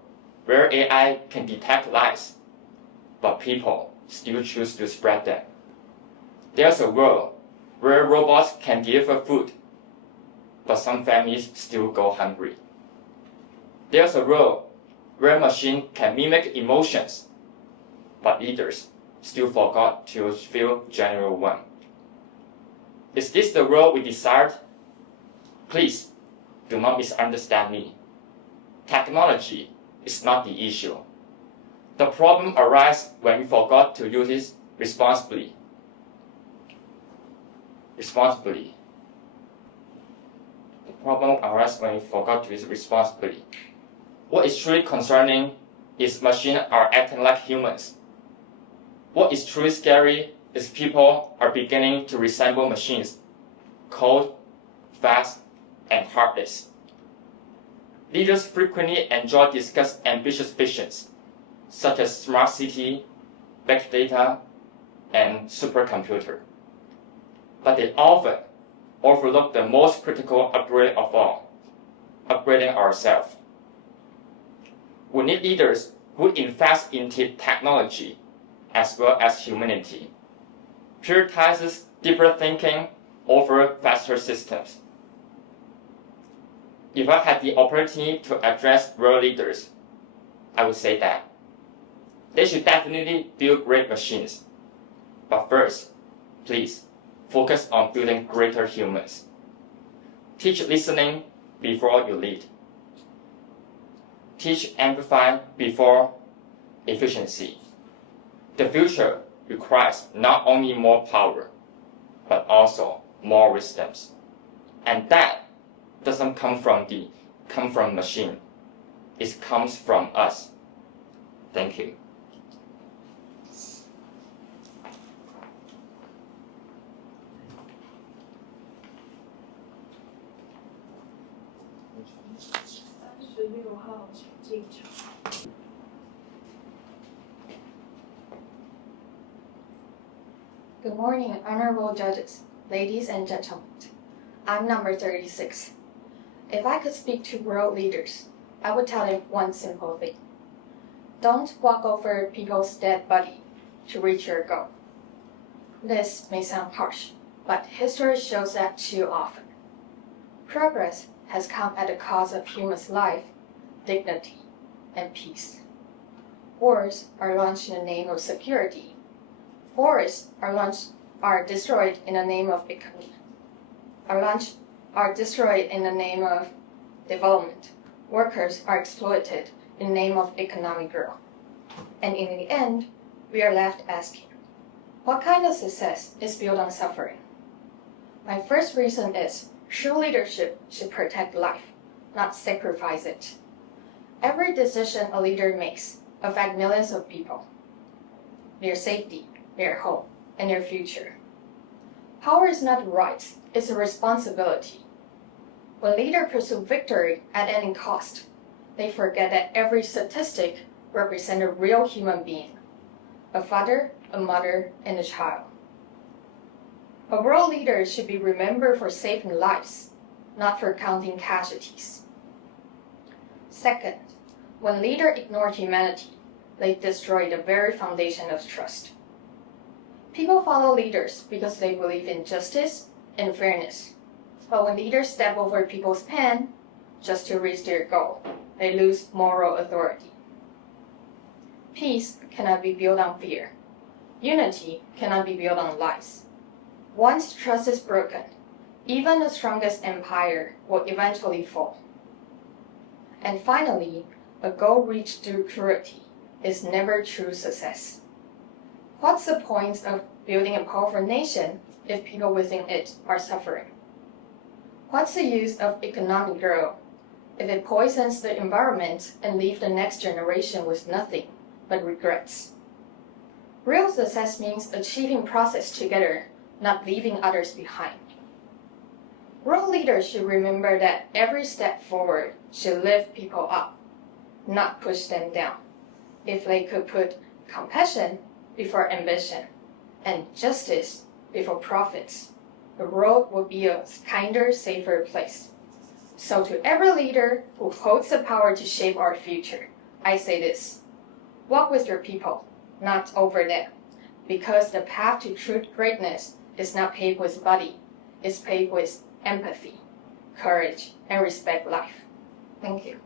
where AI can detect lies, but people still choose to spread them. There's a world where robots can deliver food, but some families still go hungry. There's a world where machines can mimic emotions, but leaders still forgot to feel genuine one. Is this the world we desired? Please, do not misunderstand me. Technology is not the issue. The problem arises when we forgot to use it responsibly. The problem arises when we forgot to use it responsibly. What is truly concerning is machines are acting like humans. What is truly scary is people are beginning to resemble machines, cold, fast, and heartless. Leaders frequently enjoy discuss ambitious visions, such as smart city, big data, and supercomputer. But they often overlook the most critical upgrade of all, upgrading ourselves. We need leaders who invest into technology as well as humanity, prioritizes deeper thinking over faster systems. If I had the opportunity to address world leaders, I would say that they should definitely build great machines. But first, please, focus on building greater humans. Teach listening before you lead. Teach amplify before efficiency. The future requires not only more power, but also more wisdoms. And that doesn't come from machine. It comes from us. Thank you. Good morning, honorable judges, ladies and gentlemen. I'm number 36. If I could speak to world leaders, I would tell them one simple thing. Don't walk over people's dead body to reach your goal. This may sound harsh, but history shows that too often. Progress has come at the cost of humans' life, dignity, and peace. Wars are launched in the name of security. Forests are destroyed in the name of development. Workers are exploited in the name of economic growth. And in the end, we are left asking, what kind of success is built on suffering? My first reason is true leadership should protect life, not sacrifice it. Every decision a leader makes affects millions of people, their safety, their home, and their future. Power is not a right, it's a responsibility. When leaders pursue victory at any cost, they forget that every statistic represents a real human being, a father, a mother, and a child. A world leader should be remembered for saving lives, not for counting casualties. Second, when leaders ignore humanity, they destroy the very foundation of trust. People follow leaders because they believe in justice and fairness. But when leaders step over people's pain just to reach their goal, they lose moral authority. Peace cannot be built on fear. Unity cannot be built on lies. Once trust is broken, even the strongest empire will eventually fall. And finally, a goal reached through cruelty is never true success. What's the point of building a powerful nation if people within it are suffering? What's the use of economic growth if it poisons the environment and leaves the next generation with nothing but regrets? Real success means achieving progress together, not leaving others behind. World leaders should remember that every step forward should lift people up, not push them down. If they could put compassion before ambition and justice before profits, the world would be a kinder, safer place. So to every leader who holds the power to shape our future, I say this: walk with your people, not over them, because the path to true greatness is not paved with body, it's paved with empathy, courage, and respect life. Thank you.